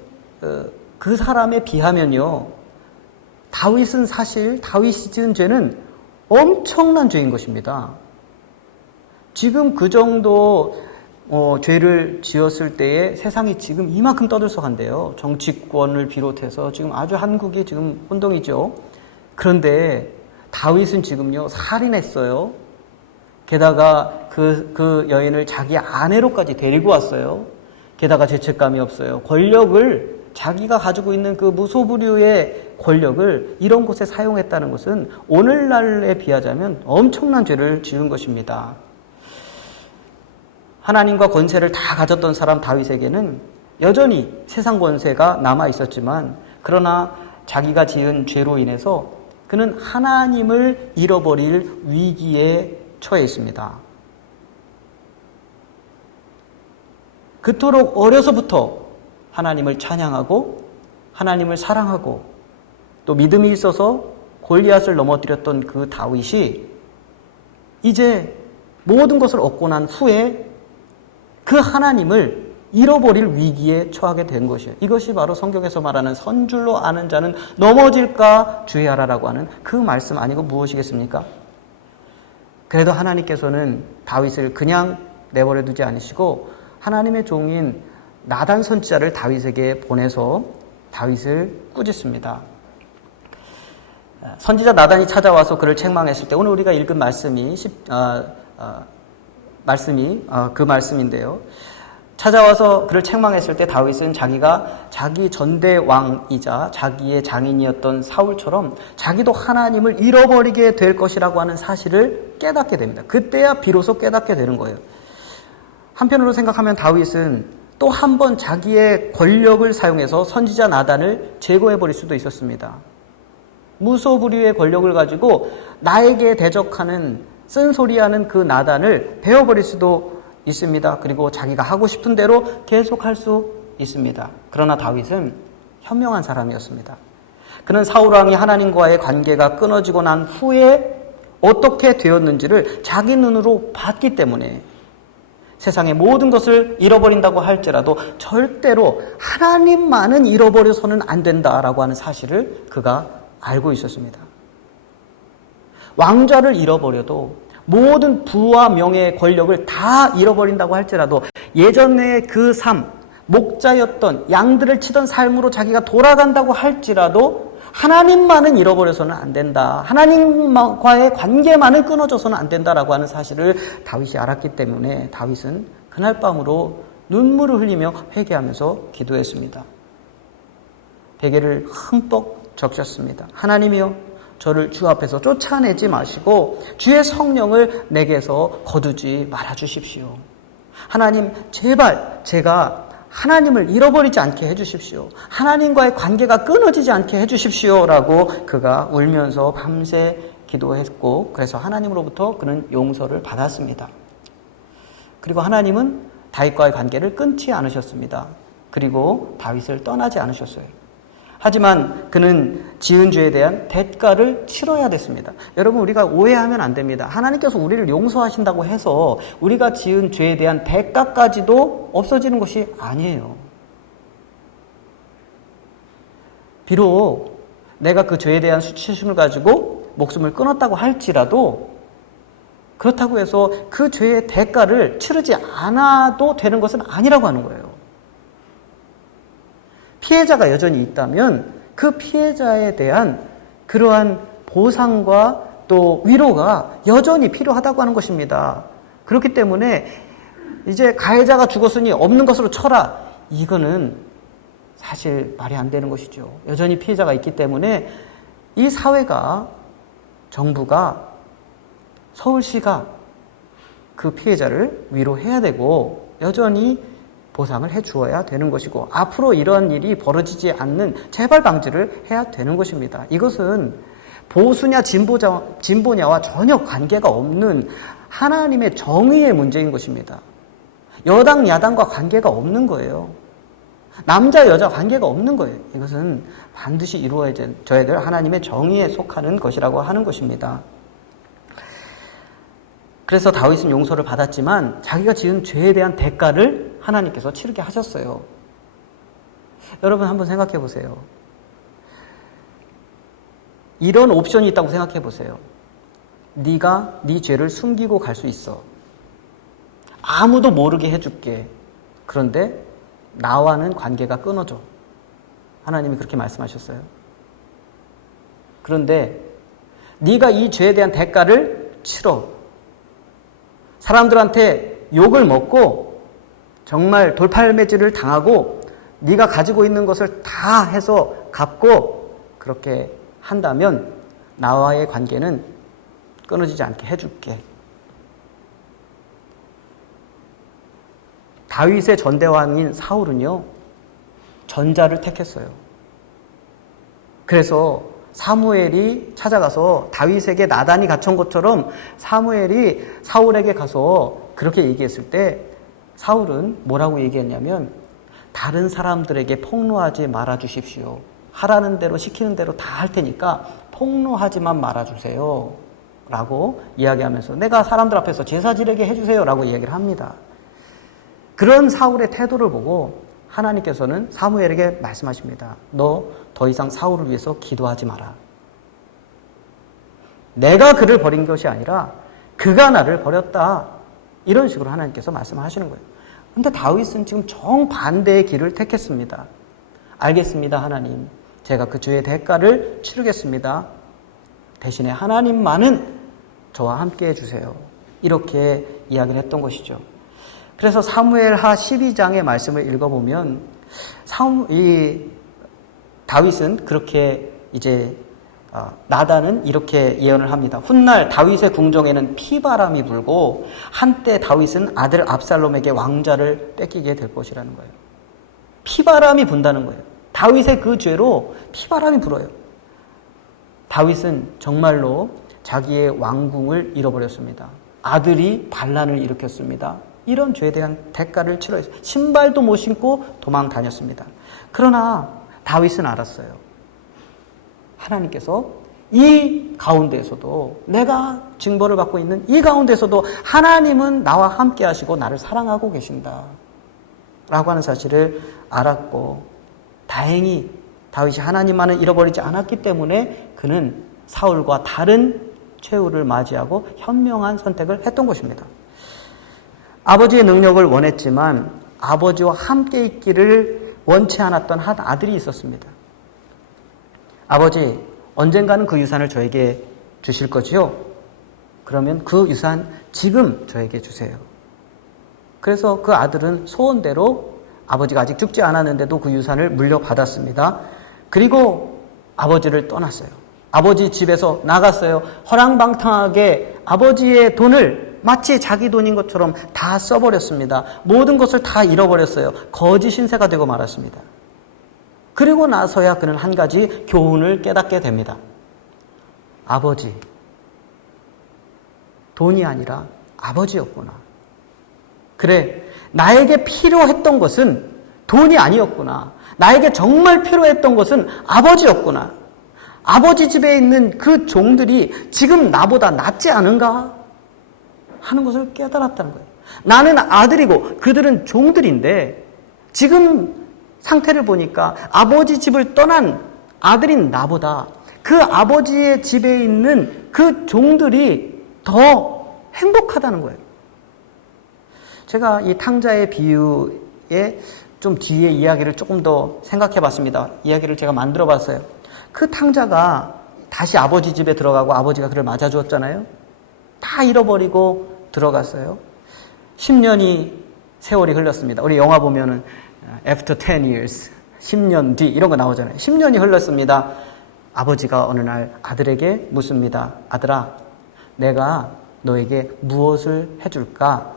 사람에 비하면요, 다윗은 사실 다윗이 지은 죄는 엄청난 죄인 것입니다. 지금 그 정도 죄를 지었을 때에 세상이 지금 이만큼 떠들썩한데요. 정치권을 비롯해서 지금 아주 한국이 지금 혼동이죠. 그런데 다윗은 지금요, 살인했어요. 게다가 그 여인을 자기 아내로까지 데리고 왔어요. 게다가 죄책감이 없어요. 권력을 자기가 가지고 있는 그 무소불위의 권력을 이런 곳에 사용했다는 것은 오늘날에 비하자면 엄청난 죄를 지은 것입니다. 하나님과 권세를 다 가졌던 사람 다윗에게는 여전히 세상 권세가 남아 있었지만, 그러나 자기가 지은 죄로 인해서 그는 하나님을 잃어버릴 위기에 처해 있습니다. 그토록 어려서부터 하나님을 찬양하고 하나님을 사랑하고 또 믿음이 있어서 골리앗을 넘어뜨렸던 그 다윗이 이제 모든 것을 얻고 난 후에 그 하나님을 잃어버릴 위기에 처하게 된 것이에요. 이것이 바로 성경에서 말하는 선줄로 아는 자는 넘어질까 주의하라라고 하는 그 말씀 아니고 무엇이겠습니까? 그래도 하나님께서는 다윗을 그냥 내버려 두지 않으시고 하나님의 종인 나단 선지자를 다윗에게 보내서 다윗을 꾸짖습니다. 선지자 나단이 찾아와서 그를 책망했을 때 오늘 우리가 읽은 말씀이 그 말씀인데요. 찾아와서 그를 책망했을 때 다윗은 자기가 자기 전대왕이자 자기의 장인이었던 사울처럼 자기도 하나님을 잃어버리게 될 것이라고 하는 사실을 깨닫게 됩니다. 그때야 비로소 깨닫게 되는 거예요. 한편으로 생각하면 다윗은 또 한 번 자기의 권력을 사용해서 선지자 나단을 제거해버릴 수도 있었습니다. 무소불위의 권력을 가지고 나에게 대적하는 쓴소리하는 그 나단을 베어버릴 수도 있습니다. 그리고 자기가 하고 싶은 대로 계속할 수 있습니다. 그러나 다윗은 현명한 사람이었습니다. 그는 사울왕이 하나님과의 관계가 끊어지고 난 후에 어떻게 되었는지를 자기 눈으로 봤기 때문에 세상의 모든 것을 잃어버린다고 할지라도 절대로 하나님만은 잃어버려서는 안 된다라고 하는 사실을 그가 알고 있었습니다. 왕좌를 잃어버려도 모든 부와 명예, 권력을 다 잃어버린다고 할지라도 예전의 그 삶, 목자였던 양들을 치던 삶으로 자기가 돌아간다고 할지라도 하나님만은 잃어버려서는 안 된다. 하나님과의 관계만은 끊어져서는 안 된다라고 하는 사실을 다윗이 알았기 때문에 다윗은 그날 밤으로 눈물을 흘리며 회개하면서 기도했습니다. 베개를 흠뻑 적셨습니다. 하나님이여, 저를 주 앞에서 쫓아내지 마시고 주의 성령을 내게서 거두지 말아 주십시오. 하나님, 제발 제가 하나님을 잃어버리지 않게 해주십시오. 하나님과의 관계가 끊어지지 않게 해주십시오. 라고 그가 울면서 밤새 기도했고, 그래서 하나님으로부터 그는 용서를 받았습니다. 그리고 하나님은 다윗과의 관계를 끊지 않으셨습니다. 그리고 다윗을 떠나지 않으셨어요. 하지만 그는 지은 죄에 대한 대가를 치러야 됐습니다. 여러분, 우리가 오해하면 안 됩니다. 하나님께서 우리를 용서하신다고 해서 우리가 지은 죄에 대한 대가까지도 없어지는 것이 아니에요. 비록 내가 그 죄에 대한 수치심을 가지고 목숨을 끊었다고 할지라도 그렇다고 해서 그 죄의 대가를 치르지 않아도 되는 것은 아니라고 하는 거예요. 피해자가 여전히 있다면 그 피해자에 대한 그러한 보상과 또 위로가 여전히 필요하다고 하는 것입니다. 그렇기 때문에 이제 가해자가 죽었으니 없는 것으로 쳐라, 이거는 사실 말이 안 되는 것이죠. 여전히 피해자가 있기 때문에 이 사회가, 정부가, 서울시가 그 피해자를 위로해야 되고 여전히 보상을 해주어야 되는 것이고, 앞으로 이런 일이 벌어지지 않는 재발 방지를 해야 되는 것입니다. 이것은 보수냐 진보냐와 전혀 관계가 없는 하나님의 정의의 문제인 것입니다. 여당 야당과 관계가 없는 거예요. 남자 여자 관계가 없는 거예요. 이것은 반드시 이루어져야 될 하나님의 정의에 속하는 것이라고 하는 것입니다. 그래서 다윗은 용서를 받았지만 자기가 지은 죄에 대한 대가를 하나님께서 치르게 하셨어요. 여러분, 한번 생각해 보세요. 이런 옵션이 있다고 생각해 보세요. 네가 네 죄를 숨기고 갈 수 있어. 아무도 모르게 해줄게. 그런데 나와는 관계가 끊어져. 하나님이 그렇게 말씀하셨어요. 그런데 네가 이 죄에 대한 대가를 치러. 사람들한테 욕을 먹고 정말 돌팔매질을 당하고 네가 가지고 있는 것을 다 해서 갚고 그렇게 한다면 나와의 관계는 끊어지지 않게 해줄게. 다윗의 전대왕인 사울은요, 전자를 택했어요. 그래서 사무엘이 찾아가서 다윗에게 나단이 갇힌 것처럼 사무엘이 사울에게 가서 그렇게 얘기했을 때 사울은 뭐라고 얘기했냐면, 다른 사람들에게 폭로하지 말아주십시오. 하라는 대로 시키는 대로 다 할 테니까 폭로하지만 말아주세요. 라고 이야기하면서 내가 사람들 앞에서 제사 지내게 해주세요. 라고 이야기를 합니다. 그런 사울의 태도를 보고 하나님께서는 사무엘에게 말씀하십니다. 너 더 이상 사울을 위해서 기도하지 마라. 내가 그를 버린 것이 아니라 그가 나를 버렸다. 이런 식으로 하나님께서 말씀하시는 거예요. 그런데 다윗은 지금 정반대의 길을 택했습니다. 알겠습니다, 하나님. 제가 그 죄의 대가를 치르겠습니다. 대신에 하나님만은 저와 함께 해주세요. 이렇게 이야기를 했던 것이죠. 그래서 사무엘하 12장의 말씀을 읽어보면 다윗은 그렇게 이제 나단은 이렇게 예언을 합니다. 훗날 다윗의 궁정에는 피바람이 불고 한때 다윗은 아들 압살롬에게 왕좌를 뺏기게 될 것이라는 거예요. 피바람이 분다는 거예요. 다윗의 그 죄로 피바람이 불어요. 다윗은 정말로 자기의 왕궁을 잃어버렸습니다. 아들이 반란을 일으켰습니다. 이런 죄에 대한 대가를 치러야 했어요. 신발도 못 신고 도망 다녔습니다. 그러나 다윗은 알았어요. 하나님께서 이 가운데에서도, 내가 징벌을 받고 있는 이 가운데에서도 하나님은 나와 함께 하시고 나를 사랑하고 계신다 라고 하는 사실을 알았고, 다행히 다윗이 하나님만을 잃어버리지 않았기 때문에 그는 사울과 다른 최후를 맞이하고 현명한 선택을 했던 것입니다. 아버지의 능력을 원했지만 아버지와 함께 있기를 원치 않았던 한 아들이 있었습니다. 아버지, 언젠가는 그 유산을 저에게 주실 거지요? 그러면 그 유산 지금 저에게 주세요. 그래서 그 아들은 소원대로 아버지가 아직 죽지 않았는데도 그 유산을 물려받았습니다. 그리고 아버지를 떠났어요. 아버지 집에서 나갔어요. 허랑방탕하게 아버지의 돈을 마치 자기 돈인 것처럼 다 써버렸습니다. 모든 것을 다 잃어버렸어요. 거짓 신세가 되고 말았습니다. 그리고 나서야 그는 한 가지 교훈을 깨닫게 됩니다. 아버지, 돈이 아니라 아버지였구나. 그래, 나에게 필요했던 것은 돈이 아니었구나. 나에게 정말 필요했던 것은 아버지였구나. 아버지 집에 있는 그 종들이 지금 나보다 낫지 않은가 하는 것을 깨달았다는 거예요. 나는 아들이고 그들은 종들인데 지금 상태를 보니까 아버지 집을 떠난 아들인 나보다 그 아버지의 집에 있는 그 종들이 더 행복하다는 거예요. 제가 이 탕자의 비유에 좀 뒤에 이야기를 조금 더 생각해 봤습니다. 이야기를 제가 만들어 봤어요. 그 탕자가 다시 아버지 집에 들어가고 아버지가 그를 맞아주었잖아요. 다 잃어버리고 들어갔어요. 10년이 세월이 흘렀습니다. 우리 영화 보면은 After 10 years, 10년 뒤 이런 거 나오잖아요. 10년이 흘렀습니다. 아버지가 어느 날 아들에게 묻습니다. 아들아, 내가 너에게 무엇을 해줄까?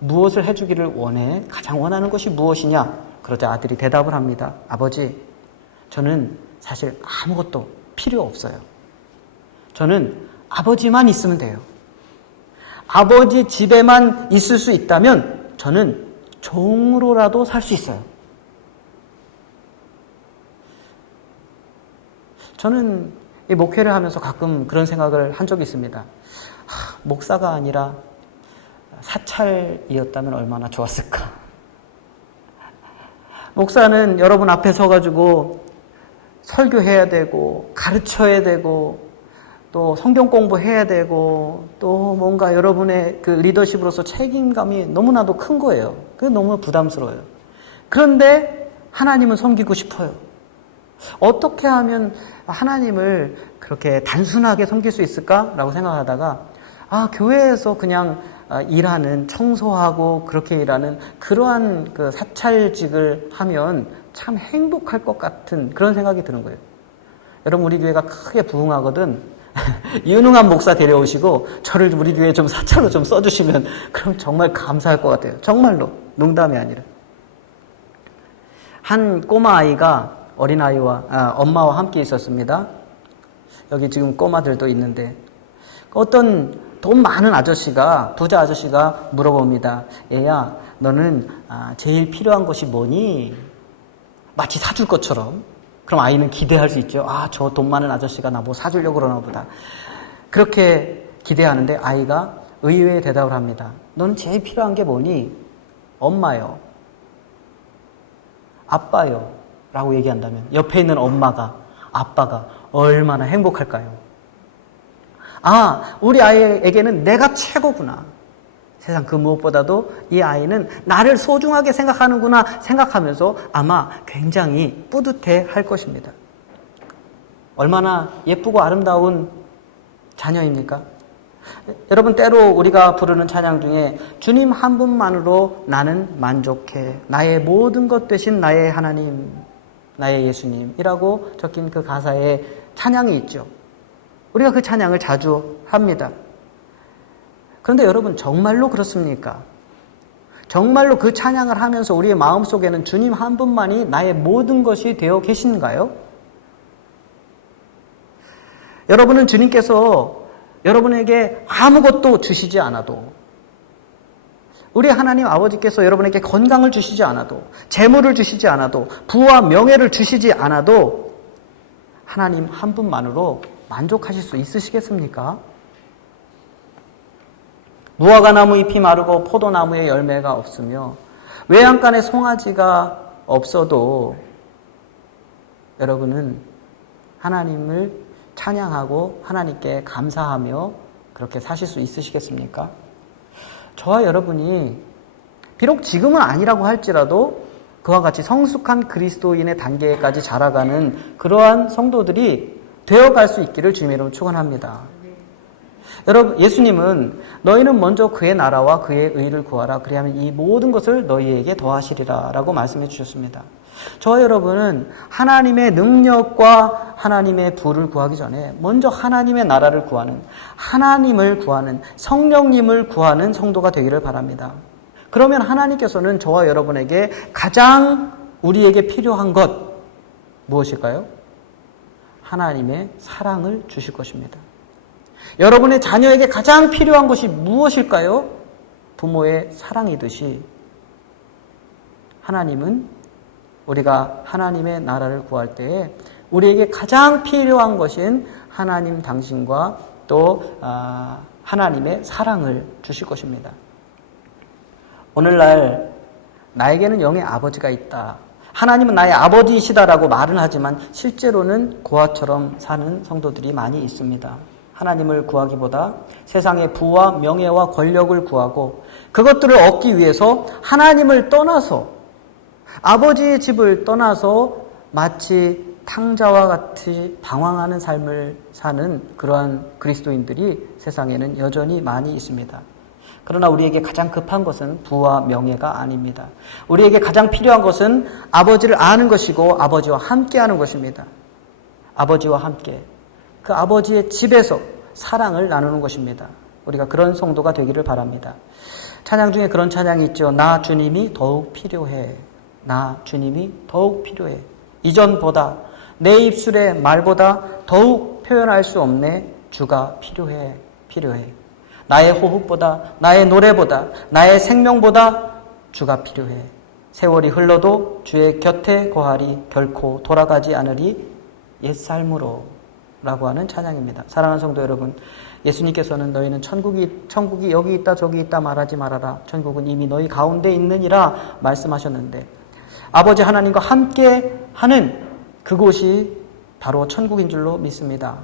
무엇을 해주기를 원해? 가장 원하는 것이 무엇이냐? 그러자 아들이 대답을 합니다. 아버지, 저는 사실 아무것도 필요 없어요. 저는 아버지만 있으면 돼요. 아버지 집에만 있을 수 있다면 저는 종으로라도 살 수 있어요. 저는 이 목회를 하면서 가끔 그런 생각을 한 적이 있습니다. 목사가 아니라 사찰이었다면 얼마나 좋았을까. 목사는 여러분 앞에 서가지고 설교해야 되고 가르쳐야 되고 또 성경 공부해야 되고 또 뭔가 여러분의 그 리더십으로서 책임감이 너무나도 큰 거예요. 그게 너무 부담스러워요. 그런데 하나님은 섬기고 싶어요. 어떻게 하면 하나님을 그렇게 단순하게 섬길 수 있을까라고 생각하다가 교회에서 그냥 일하는, 청소하고 그렇게 일하는 그러한 그 사찰직을 하면 참 행복할 것 같은 그런 생각이 드는 거예요. 여러분, 우리 교회가 크게 부흥하거든. 유능한 목사 데려오시고 저를 우리 교회에 좀 사찰로 좀 써주시면 그럼 정말 감사할 것 같아요. 정말로. 농담이 아니라. 한 꼬마 아이가 어린아이와 엄마와 함께 있었습니다. 여기 지금 꼬마들도 있는데 어떤 돈 많은 아저씨가, 부자 아저씨가 물어봅니다. 얘야, 너는 제일 필요한 것이 뭐니? 마치 사줄 것처럼. 그럼 아이는 기대할 수 있죠. 저 돈 많은 아저씨가 나 뭐 사주려고 그러나 보다. 그렇게 기대하는데 아이가 의외의 대답을 합니다. 너는 제일 필요한 게 뭐니? 엄마요. 아빠요. 라고 얘기한다면 옆에 있는 엄마가, 아빠가 얼마나 행복할까요? 우리 아이에게는 내가 최고구나. 세상 그 무엇보다도 이 아이는 나를 소중하게 생각하는구나 생각하면서 아마 굉장히 뿌듯해 할 것입니다. 얼마나 예쁘고 아름다운 자녀입니까? 여러분, 때로 우리가 부르는 찬양 중에 주님 한 분만으로 나는 만족해. 나의 모든 것 되신 나의 하나님, 나의 예수님이라고 적힌 그 가사에 찬양이 있죠. 우리가 그 찬양을 자주 합니다. 그런데 여러분, 정말로 그렇습니까? 정말로 그 찬양을 하면서 우리의 마음속에는 주님 한 분만이 나의 모든 것이 되어 계신가요? 여러분은 주님께서 여러분에게 아무것도 주시지 않아도, 우리 하나님 아버지께서 여러분에게 건강을 주시지 않아도, 재물을 주시지 않아도, 부와 명예를 주시지 않아도 하나님 한 분만으로 만족하실 수 있으시겠습니까? 무화과 나무 잎이 마르고 포도나무에 열매가 없으며 외양간에 송아지가 없어도 여러분은 하나님을 찬양하고 하나님께 감사하며 그렇게 사실 수 있으시겠습니까? 저와 여러분이 비록 지금은 아니라고 할지라도 그 그와 같이 성숙한 그리스도인의 단계까지 자라가는 그러한 성도들이 되어갈 수 있기를 주님의 이름으로 축원합니다. 여러분, 예수님은 너희는 먼저 그의 나라와 그의 의를 구하라. 그리하면 이 모든 것을 너희에게 더하시리라 라고 말씀해 주셨습니다. 저와 여러분은 하나님의 능력과 하나님의 부를 구하기 전에 먼저 하나님의 나라를 구하는, 하나님을 구하는, 성령님을 구하는 성도가 되기를 바랍니다. 그러면 하나님께서는 저와 여러분에게 가장 우리에게 필요한 것 무엇일까요? 하나님의 사랑을 주실 것입니다. 여러분의 자녀에게 가장 필요한 것이 무엇일까요? 부모의 사랑이듯이 하나님은 우리가 하나님의 나라를 구할 때에 우리에게 가장 필요한 것인 하나님 당신과 또 하나님의 사랑을 주실 것입니다. 오늘날 나에게는 영의 아버지가 있다. 하나님은 나의 아버지이시다라고 말은 하지만 실제로는 고아처럼 사는 성도들이 많이 있습니다. 하나님을 구하기보다 세상의 부와 명예와 권력을 구하고 그것들을 얻기 위해서 하나님을 떠나서 아버지의 집을 떠나서 마치 탕자와 같이 방황하는 삶을 사는 그러한 그리스도인들이 세상에는 여전히 많이 있습니다. 그러나 우리에게 가장 급한 것은 부와 명예가 아닙니다. 우리에게 가장 필요한 것은 아버지를 아는 것이고 아버지와 함께하는 것입니다. 아버지와 함께 그 아버지의 집에서 사랑을 나누는 것입니다. 우리가 그런 성도가 되기를 바랍니다. 찬양 중에 그런 찬양이 있죠. 나 주님이 더욱 필요해. 나 주님이 더욱 필요해. 이전보다 내 입술의 말보다 더욱 표현할 수 없네. 주가 필요해. 필요해. 나의 호흡보다, 나의 노래보다, 나의 생명보다 주가 필요해. 세월이 흘러도 주의 곁에 거하리 결코 돌아가지 않으리 옛삶으로 라고 하는 찬양입니다. 사랑하는 성도 여러분, 예수님께서는 너희는 천국이 여기 있다 저기 있다 말하지 말아라. 천국은 이미 너희 가운데 있느니라 말씀하셨는데 아버지 하나님과 함께 하는 그곳이 바로 천국인 줄로 믿습니다.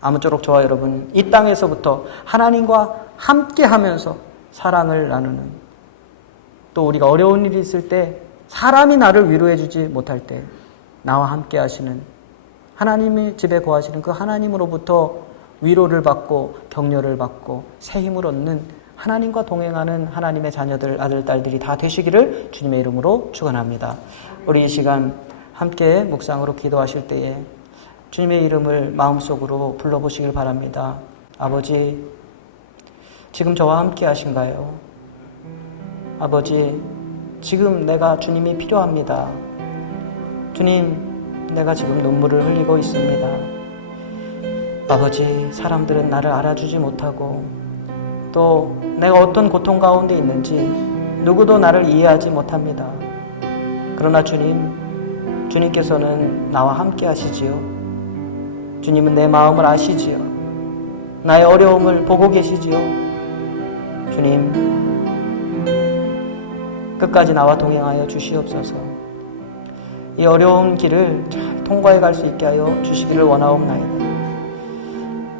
아무쪼록 저와 여러분 이 땅에서부터 하나님과 함께 하면서 사랑을 나누는, 또 우리가 어려운 일이 있을 때 사람이 나를 위로해 주지 못할 때 나와 함께 하시는 하나님의 집에 거하시는 그 하나님으로부터 위로를 받고 격려를 받고 새 힘을 얻는 하나님과 동행하는 하나님의 자녀들, 아들, 딸들이 다 되시기를 주님의 이름으로 축원합니다. 우리 이 시간 함께 묵상으로 기도하실 때에 주님의 이름을 마음속으로 불러보시길 바랍니다. 아버지, 지금 저와 함께 하신가요? 아버지, 지금 내가 주님이 필요합니다. 주님, 내가 지금 눈물을 흘리고 있습니다. 아버지, 사람들은 나를 알아주지 못하고 또 내가 어떤 고통 가운데 있는지 누구도 나를 이해하지 못합니다. 그러나 주님께서는 나와 함께 하시지요. 주님은 내 마음을 아시지요. 나의 어려움을 보고 계시지요. 주님, 끝까지 나와 동행하여 주시옵소서. 이 어려운 길을 잘 통과해 갈 수 있게 하여 주시기를 원하옵나이다.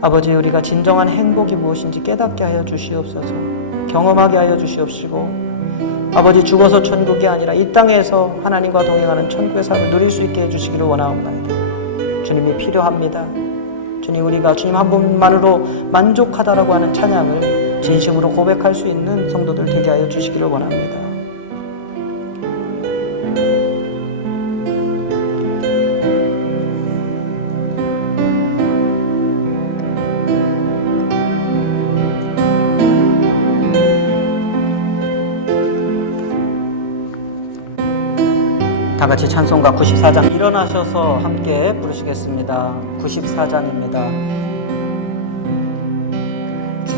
아버지, 우리가 진정한 행복이 무엇인지 깨닫게 하여 주시옵소서. 경험하게 하여 주시옵시고, 아버지, 죽어서 천국이 아니라 이 땅에서 하나님과 동행하는 천국의 삶을 누릴 수 있게 해주시기를 원하옵나이다. 주님이 필요합니다. 주님, 우리가 주님 한 분만으로 만족하다라고 하는 찬양을 진심으로 고백할 수 있는 성도들 되게 하여 주시기를 원합니다. 다 같이 찬송가 94장 일어나셔서 함께 부르시겠습니다. 94장입니다. 주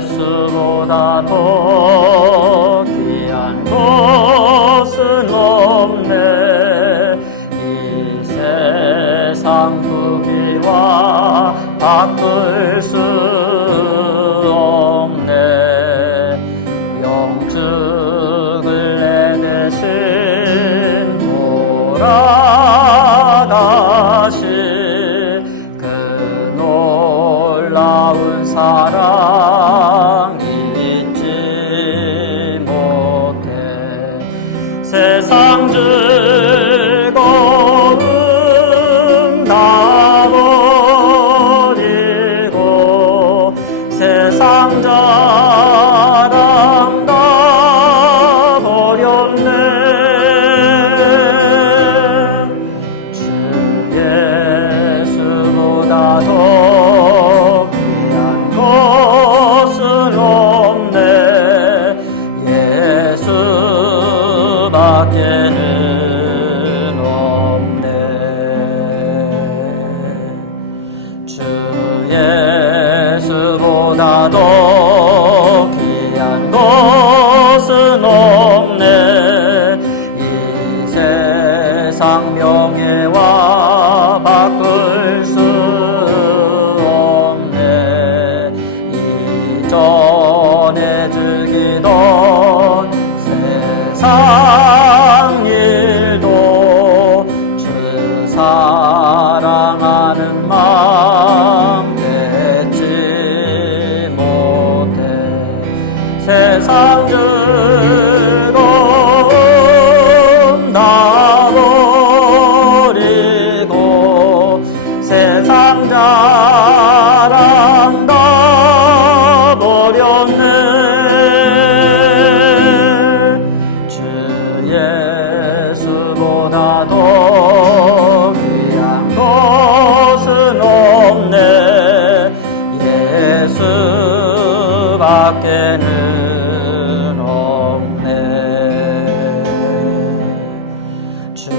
예수보다 더 귀한 것은 없네. 이 세상 부귀와 바꿀 수 없네. 영증을 내내신 돌아가신 그 놀라운 사랑 잊지 못해. 세상 즐거움 다 버리고 세상 자랑 다 버렸네. 주 예수보다 더 귀한 것은 없네. 예수밖에는 없네. 주 예수보다 더 귀한 것은 없네. 이 세상 명예와 바꿀 수 없네. 이전에 즐기던 세상 일도 주 사랑하는 마음 잊지 못해. 세상 즐거움 다 버리고 세상 자랑 다 버렸네. 주 예수보다 더 귀한 것은 없네. 예수밖에는 없네. 주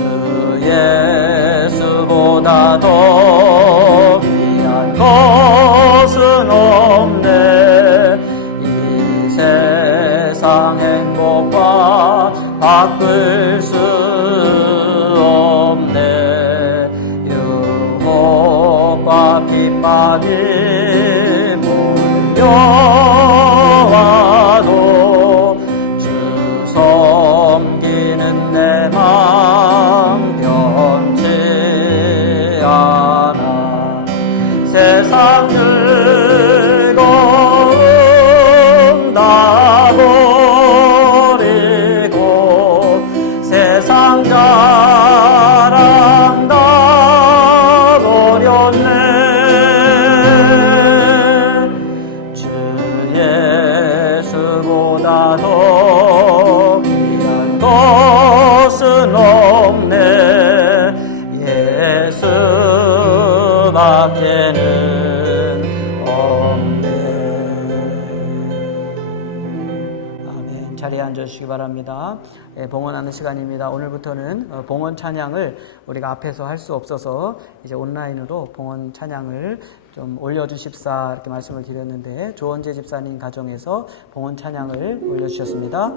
예수보다 더 귀한 것은 없네. 이 세상 행복과 바꿀 수 없네. 유혹과 핍박이 몰려와도 주 섬기는 내 맘 변치 않아. 세상 즐거움 다 버리고 세상 자랑 다 버렸네. 주 예수보다 더 귀한 것은 없네. 예수밖에는 없네. 아멘. 자리에 앉으시기 바랍니다. 봉헌하는 시간입니다. 오늘부터는 봉헌 찬양을 우리가 앞에서 할 수 없어서 이제 온라인으로 봉헌 찬양을 좀 올려주십사 이렇게 말씀을 드렸는데 조원재 집사님 가정에서 봉헌 찬양을 올려주셨습니다.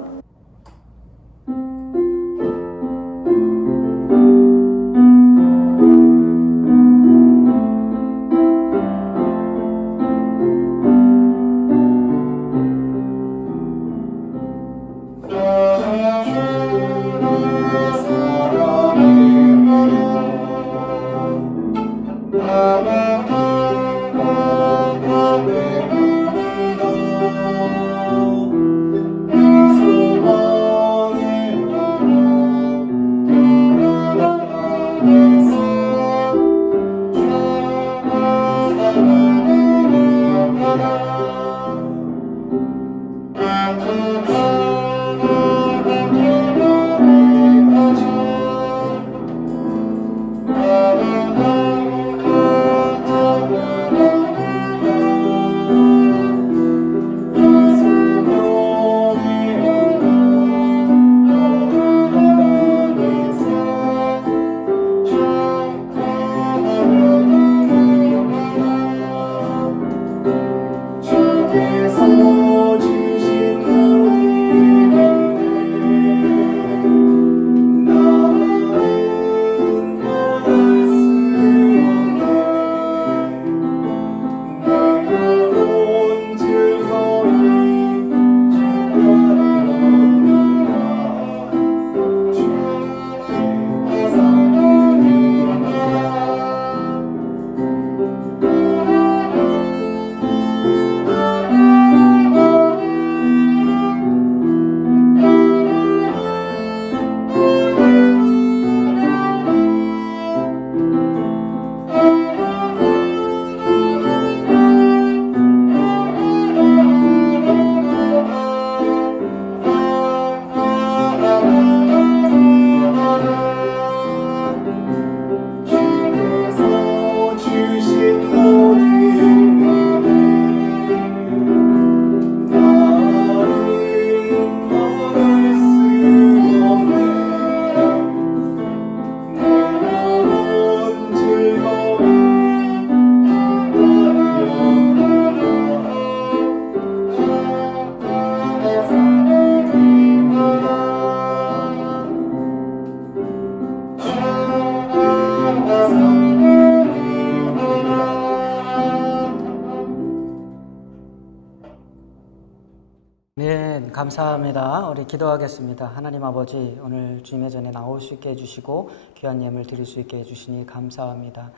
예수 감사합니다. 우리 기도하겠습니다. 하나님 아버지, 오늘 주님의 전에 나올 수 있게 해주시고 귀한 예물 드릴 수 있게 해주시니 감사합니다.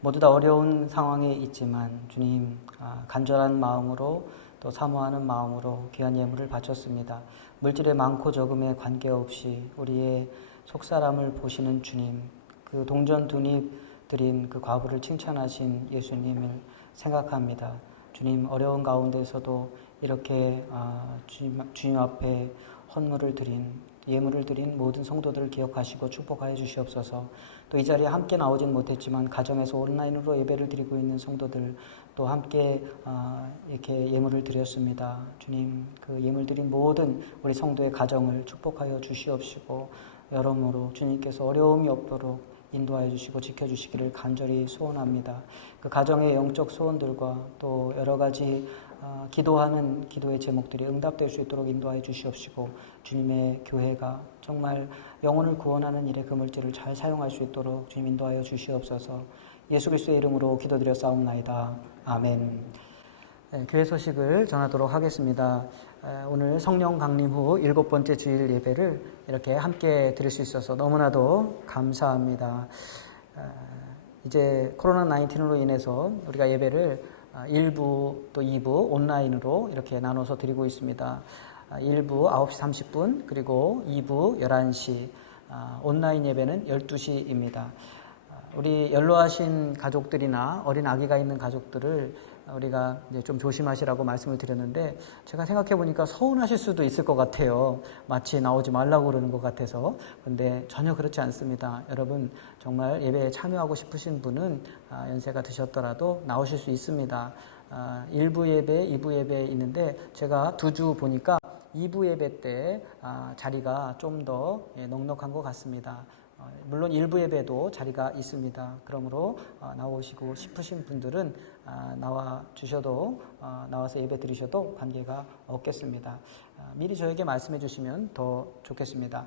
모두 다 어려운 상황에 있지만 주님, 간절한 마음으로 또 사모하는 마음으로 귀한 예물을 바쳤습니다. 물질의 많고 적음에 관계없이 우리의 속사람을 보시는 주님, 그 동전 두입 드린 그 과부를 칭찬하신 예수님을 생각합니다. 주님, 어려운 가운데서도 이렇게 주님 앞에 헌물을 드린, 예물을 드린 모든 성도들을 기억하시고 축복하여 주시옵소서. 또 이 자리에 함께 나오진 못했지만 가정에서 온라인으로 예배를 드리고 있는 성도들 또 함께 이렇게 예물을 드렸습니다. 주님, 그 예물 드린 모든 우리 성도의 가정을 축복하여 주시옵시고 여러모로 주님께서 어려움이 없도록 인도하여 주시고 지켜주시기를 간절히 소원합니다. 그 가정의 영적 소원들과 또 여러 가지 기도하는 기도의 제목들이 응답될 수 있도록 인도하여 주시옵시고 주님의 교회가 정말 영혼을 구원하는 일에 그 물질을 잘 사용할 수 있도록 주님 인도하여 주시옵소서. 예수 그리스도의 이름으로 기도드렸사옵나이다. 아멘. 교회 소식을 전하도록 하겠습니다. 오늘 성령 강림 후 7번째 주일 예배를 이렇게 함께 드릴 수 있어서 너무나도 감사합니다. 이제 코로나19로 인해서 우리가 예배를 1부 또 2부 온라인으로 이렇게 나눠서 드리고 있습니다. 1부 9시 30분 그리고 2부 11시, 온라인 예배는 12시입니다. 우리 연로하신 가족들이나 어린 아기가 있는 가족들을 우리가 이제 좀 조심하시라고 말씀을 드렸는데 제가 생각해 보니까 서운하실 수도 있을 것 같아요. 마치 나오지 말라고 그러는 것 같아서. 그런데 전혀 그렇지 않습니다. 여러분 정말 예배에 참여하고 싶으신 분은 연세가 드셨더라도 나오실 수 있습니다. 1부 예배, 2부 예배 있는데 제가 2주 보니까 2부 예배 때 자리가 좀 더 넉넉한 것 같습니다. 물론 일부 예배도 자리가 있습니다. 그러므로 나오시고 싶으신 분들은 나와서 예배 드리셔도 관계가 없겠습니다. 미리 저에게 말씀해 주시면 더 좋겠습니다.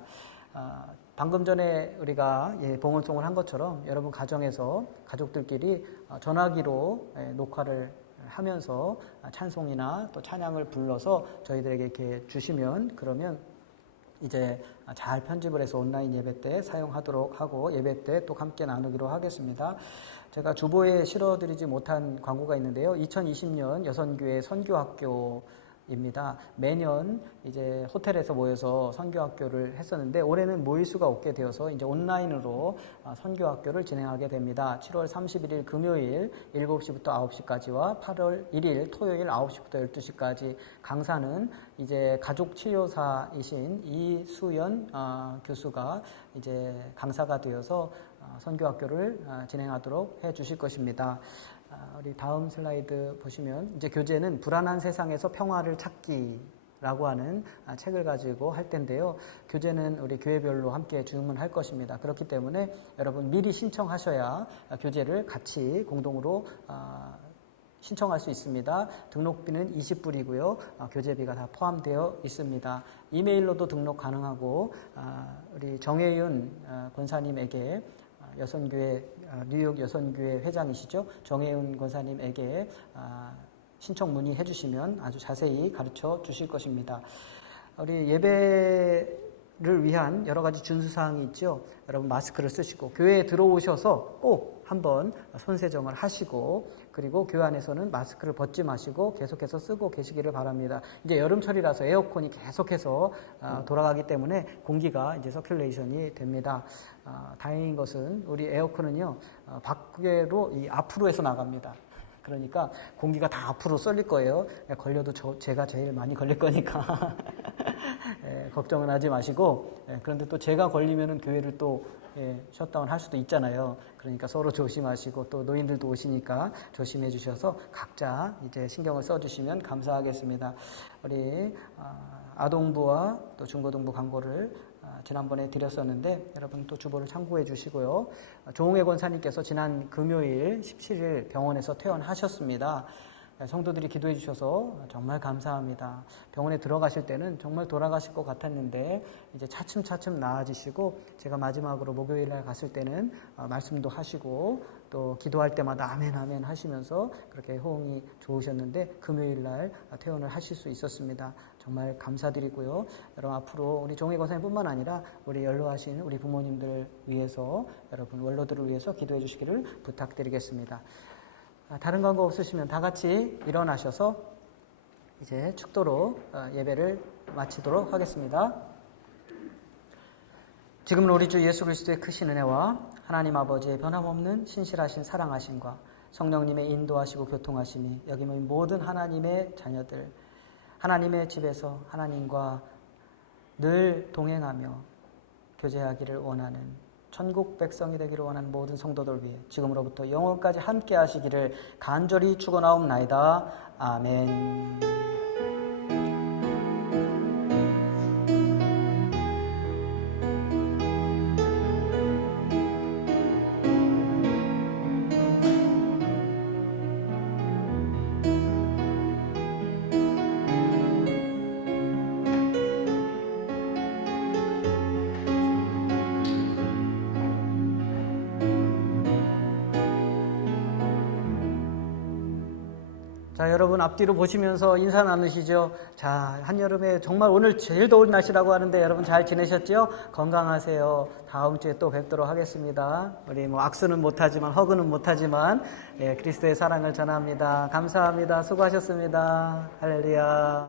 방금 전에 우리가 봉헌송을 한 것처럼 여러분 가정에서 가족들끼리 전화기로 녹화를 하면서 찬송이나 또 찬양을 불러서 저희들에게 이렇게 주시면 그러면 이제 잘 편집을 해서 온라인 예배 때 사용하도록 하고 예배 때 또 함께 나누기로 하겠습니다. 제가 주보에 실어드리지 못한 광고가 있는데요. 2020년 여선교회 선교학교입니다. 매년 이제 호텔에서 모여서 선교학교를 했었는데 올해는 모일 수가 없게 되어서 이제 온라인으로 선교학교를 진행하게 됩니다. 7월 31일 금요일 7시부터 9시까지와 8월 1일 토요일 9시부터 12시까지 강사는 이제 가족치료사이신 이수연 교수가 이제 강사가 되어서 선교학교를 진행하도록 해 주실 것입니다. 우리 다음 슬라이드 보시면 이제 교재는 불안한 세상에서 평화를 찾기라고 하는 책을 가지고 할 텐데요. 교재는 우리 교회별로 함께 주문할 것입니다. 그렇기 때문에 여러분 미리 신청하셔야 교재를 같이 공동으로 신청할 수 있습니다. 등록비는 20불이고요. 교재비가 다 포함되어 있습니다. 이메일로도 등록 가능하고 우리 정혜윤 권사님에게 여선교회 뉴욕 여선교회 회장이시죠. 정혜윤 권사님에게 신청 문의해 주시면 아주 자세히 가르쳐 주실 것입니다. 우리 예배를 위한 여러 가지 준수사항이 있죠. 여러분 마스크를 쓰시고 교회에 들어오셔서 꼭 한번 손세정을 하시고 그리고 교회 안에서는 마스크를 벗지 마시고 계속해서 쓰고 계시기를 바랍니다. 이제 여름철이라서 에어컨이 계속해서 돌아가기 때문에 공기가 이제 서큘레이션이 됩니다. 다행인 것은 우리 에어컨은요 밖으로 이 앞으로 해서 나갑니다. 그러니까 공기가 다 앞으로 쏠릴 거예요. 걸려도 제가 제일 많이 걸릴 거니까 걱정은 하지 마시고 그런데 또 제가 걸리면은 교회를 또 셧다운 할 수도 있잖아요. 그러니까 서로 조심하시고 또 노인들도 오시니까 조심해 주셔서 각자 이제 신경을 써주시면 감사하겠습니다. 우리 아동부와 또 중고등부 광고를 지난번에 드렸었는데 여러분 또 주보를 참고해 주시고요. 조홍혜 권사님께서 지난 금요일 17일 병원에서 퇴원하셨습니다. 성도들이 기도해 주셔서 정말 감사합니다. 병원에 들어가실 때는 정말 돌아가실 것 같았는데 이제 차츰차츰 나아지시고, 제가 마지막으로 목요일 날 갔을 때는 말씀도 하시고 또 기도할 때마다 아멘 아멘 하시면서 그렇게 호응이 좋으셨는데, 금요일 날 퇴원을 하실 수 있었습니다. 정말 감사드리고요. 여러분, 앞으로 우리 종희 권사님뿐만 아니라 우리 연로하신 우리 부모님들 위해서, 여러분 원로들을 위해서 기도해 주시기를 부탁드리겠습니다. 다른 광고 없으시면 다 같이 일어나셔서 이제 축도로 예배를 마치도록 하겠습니다. 지금은 우리 주 예수 그리스도의 크신 은혜와 하나님 아버지의 변함없는 신실하신 사랑하심과 성령님의 인도하시고 교통하심이 여기 모인 모든 하나님의 자녀들, 하나님의 집에서 하나님과 늘 동행하며 교제하기를 원하는 천국 백성이 되기를 원하는 모든 성도들 위해 지금으로부터 영원까지 함께 하시기를 간절히 축원하옵나이다. 아멘. 자, 여러분 앞뒤로 보시면서 인사 나누시죠. 자, 한여름에 정말 오늘 제일 더운 날씨라고 하는데 여러분 잘 지내셨죠? 건강하세요. 다음 주에 또 뵙도록 하겠습니다. 우리 악수는 못하지만, 허그는 못하지만, 그리스도의 사랑을 전합니다. 감사합니다. 수고하셨습니다. 할렐루야.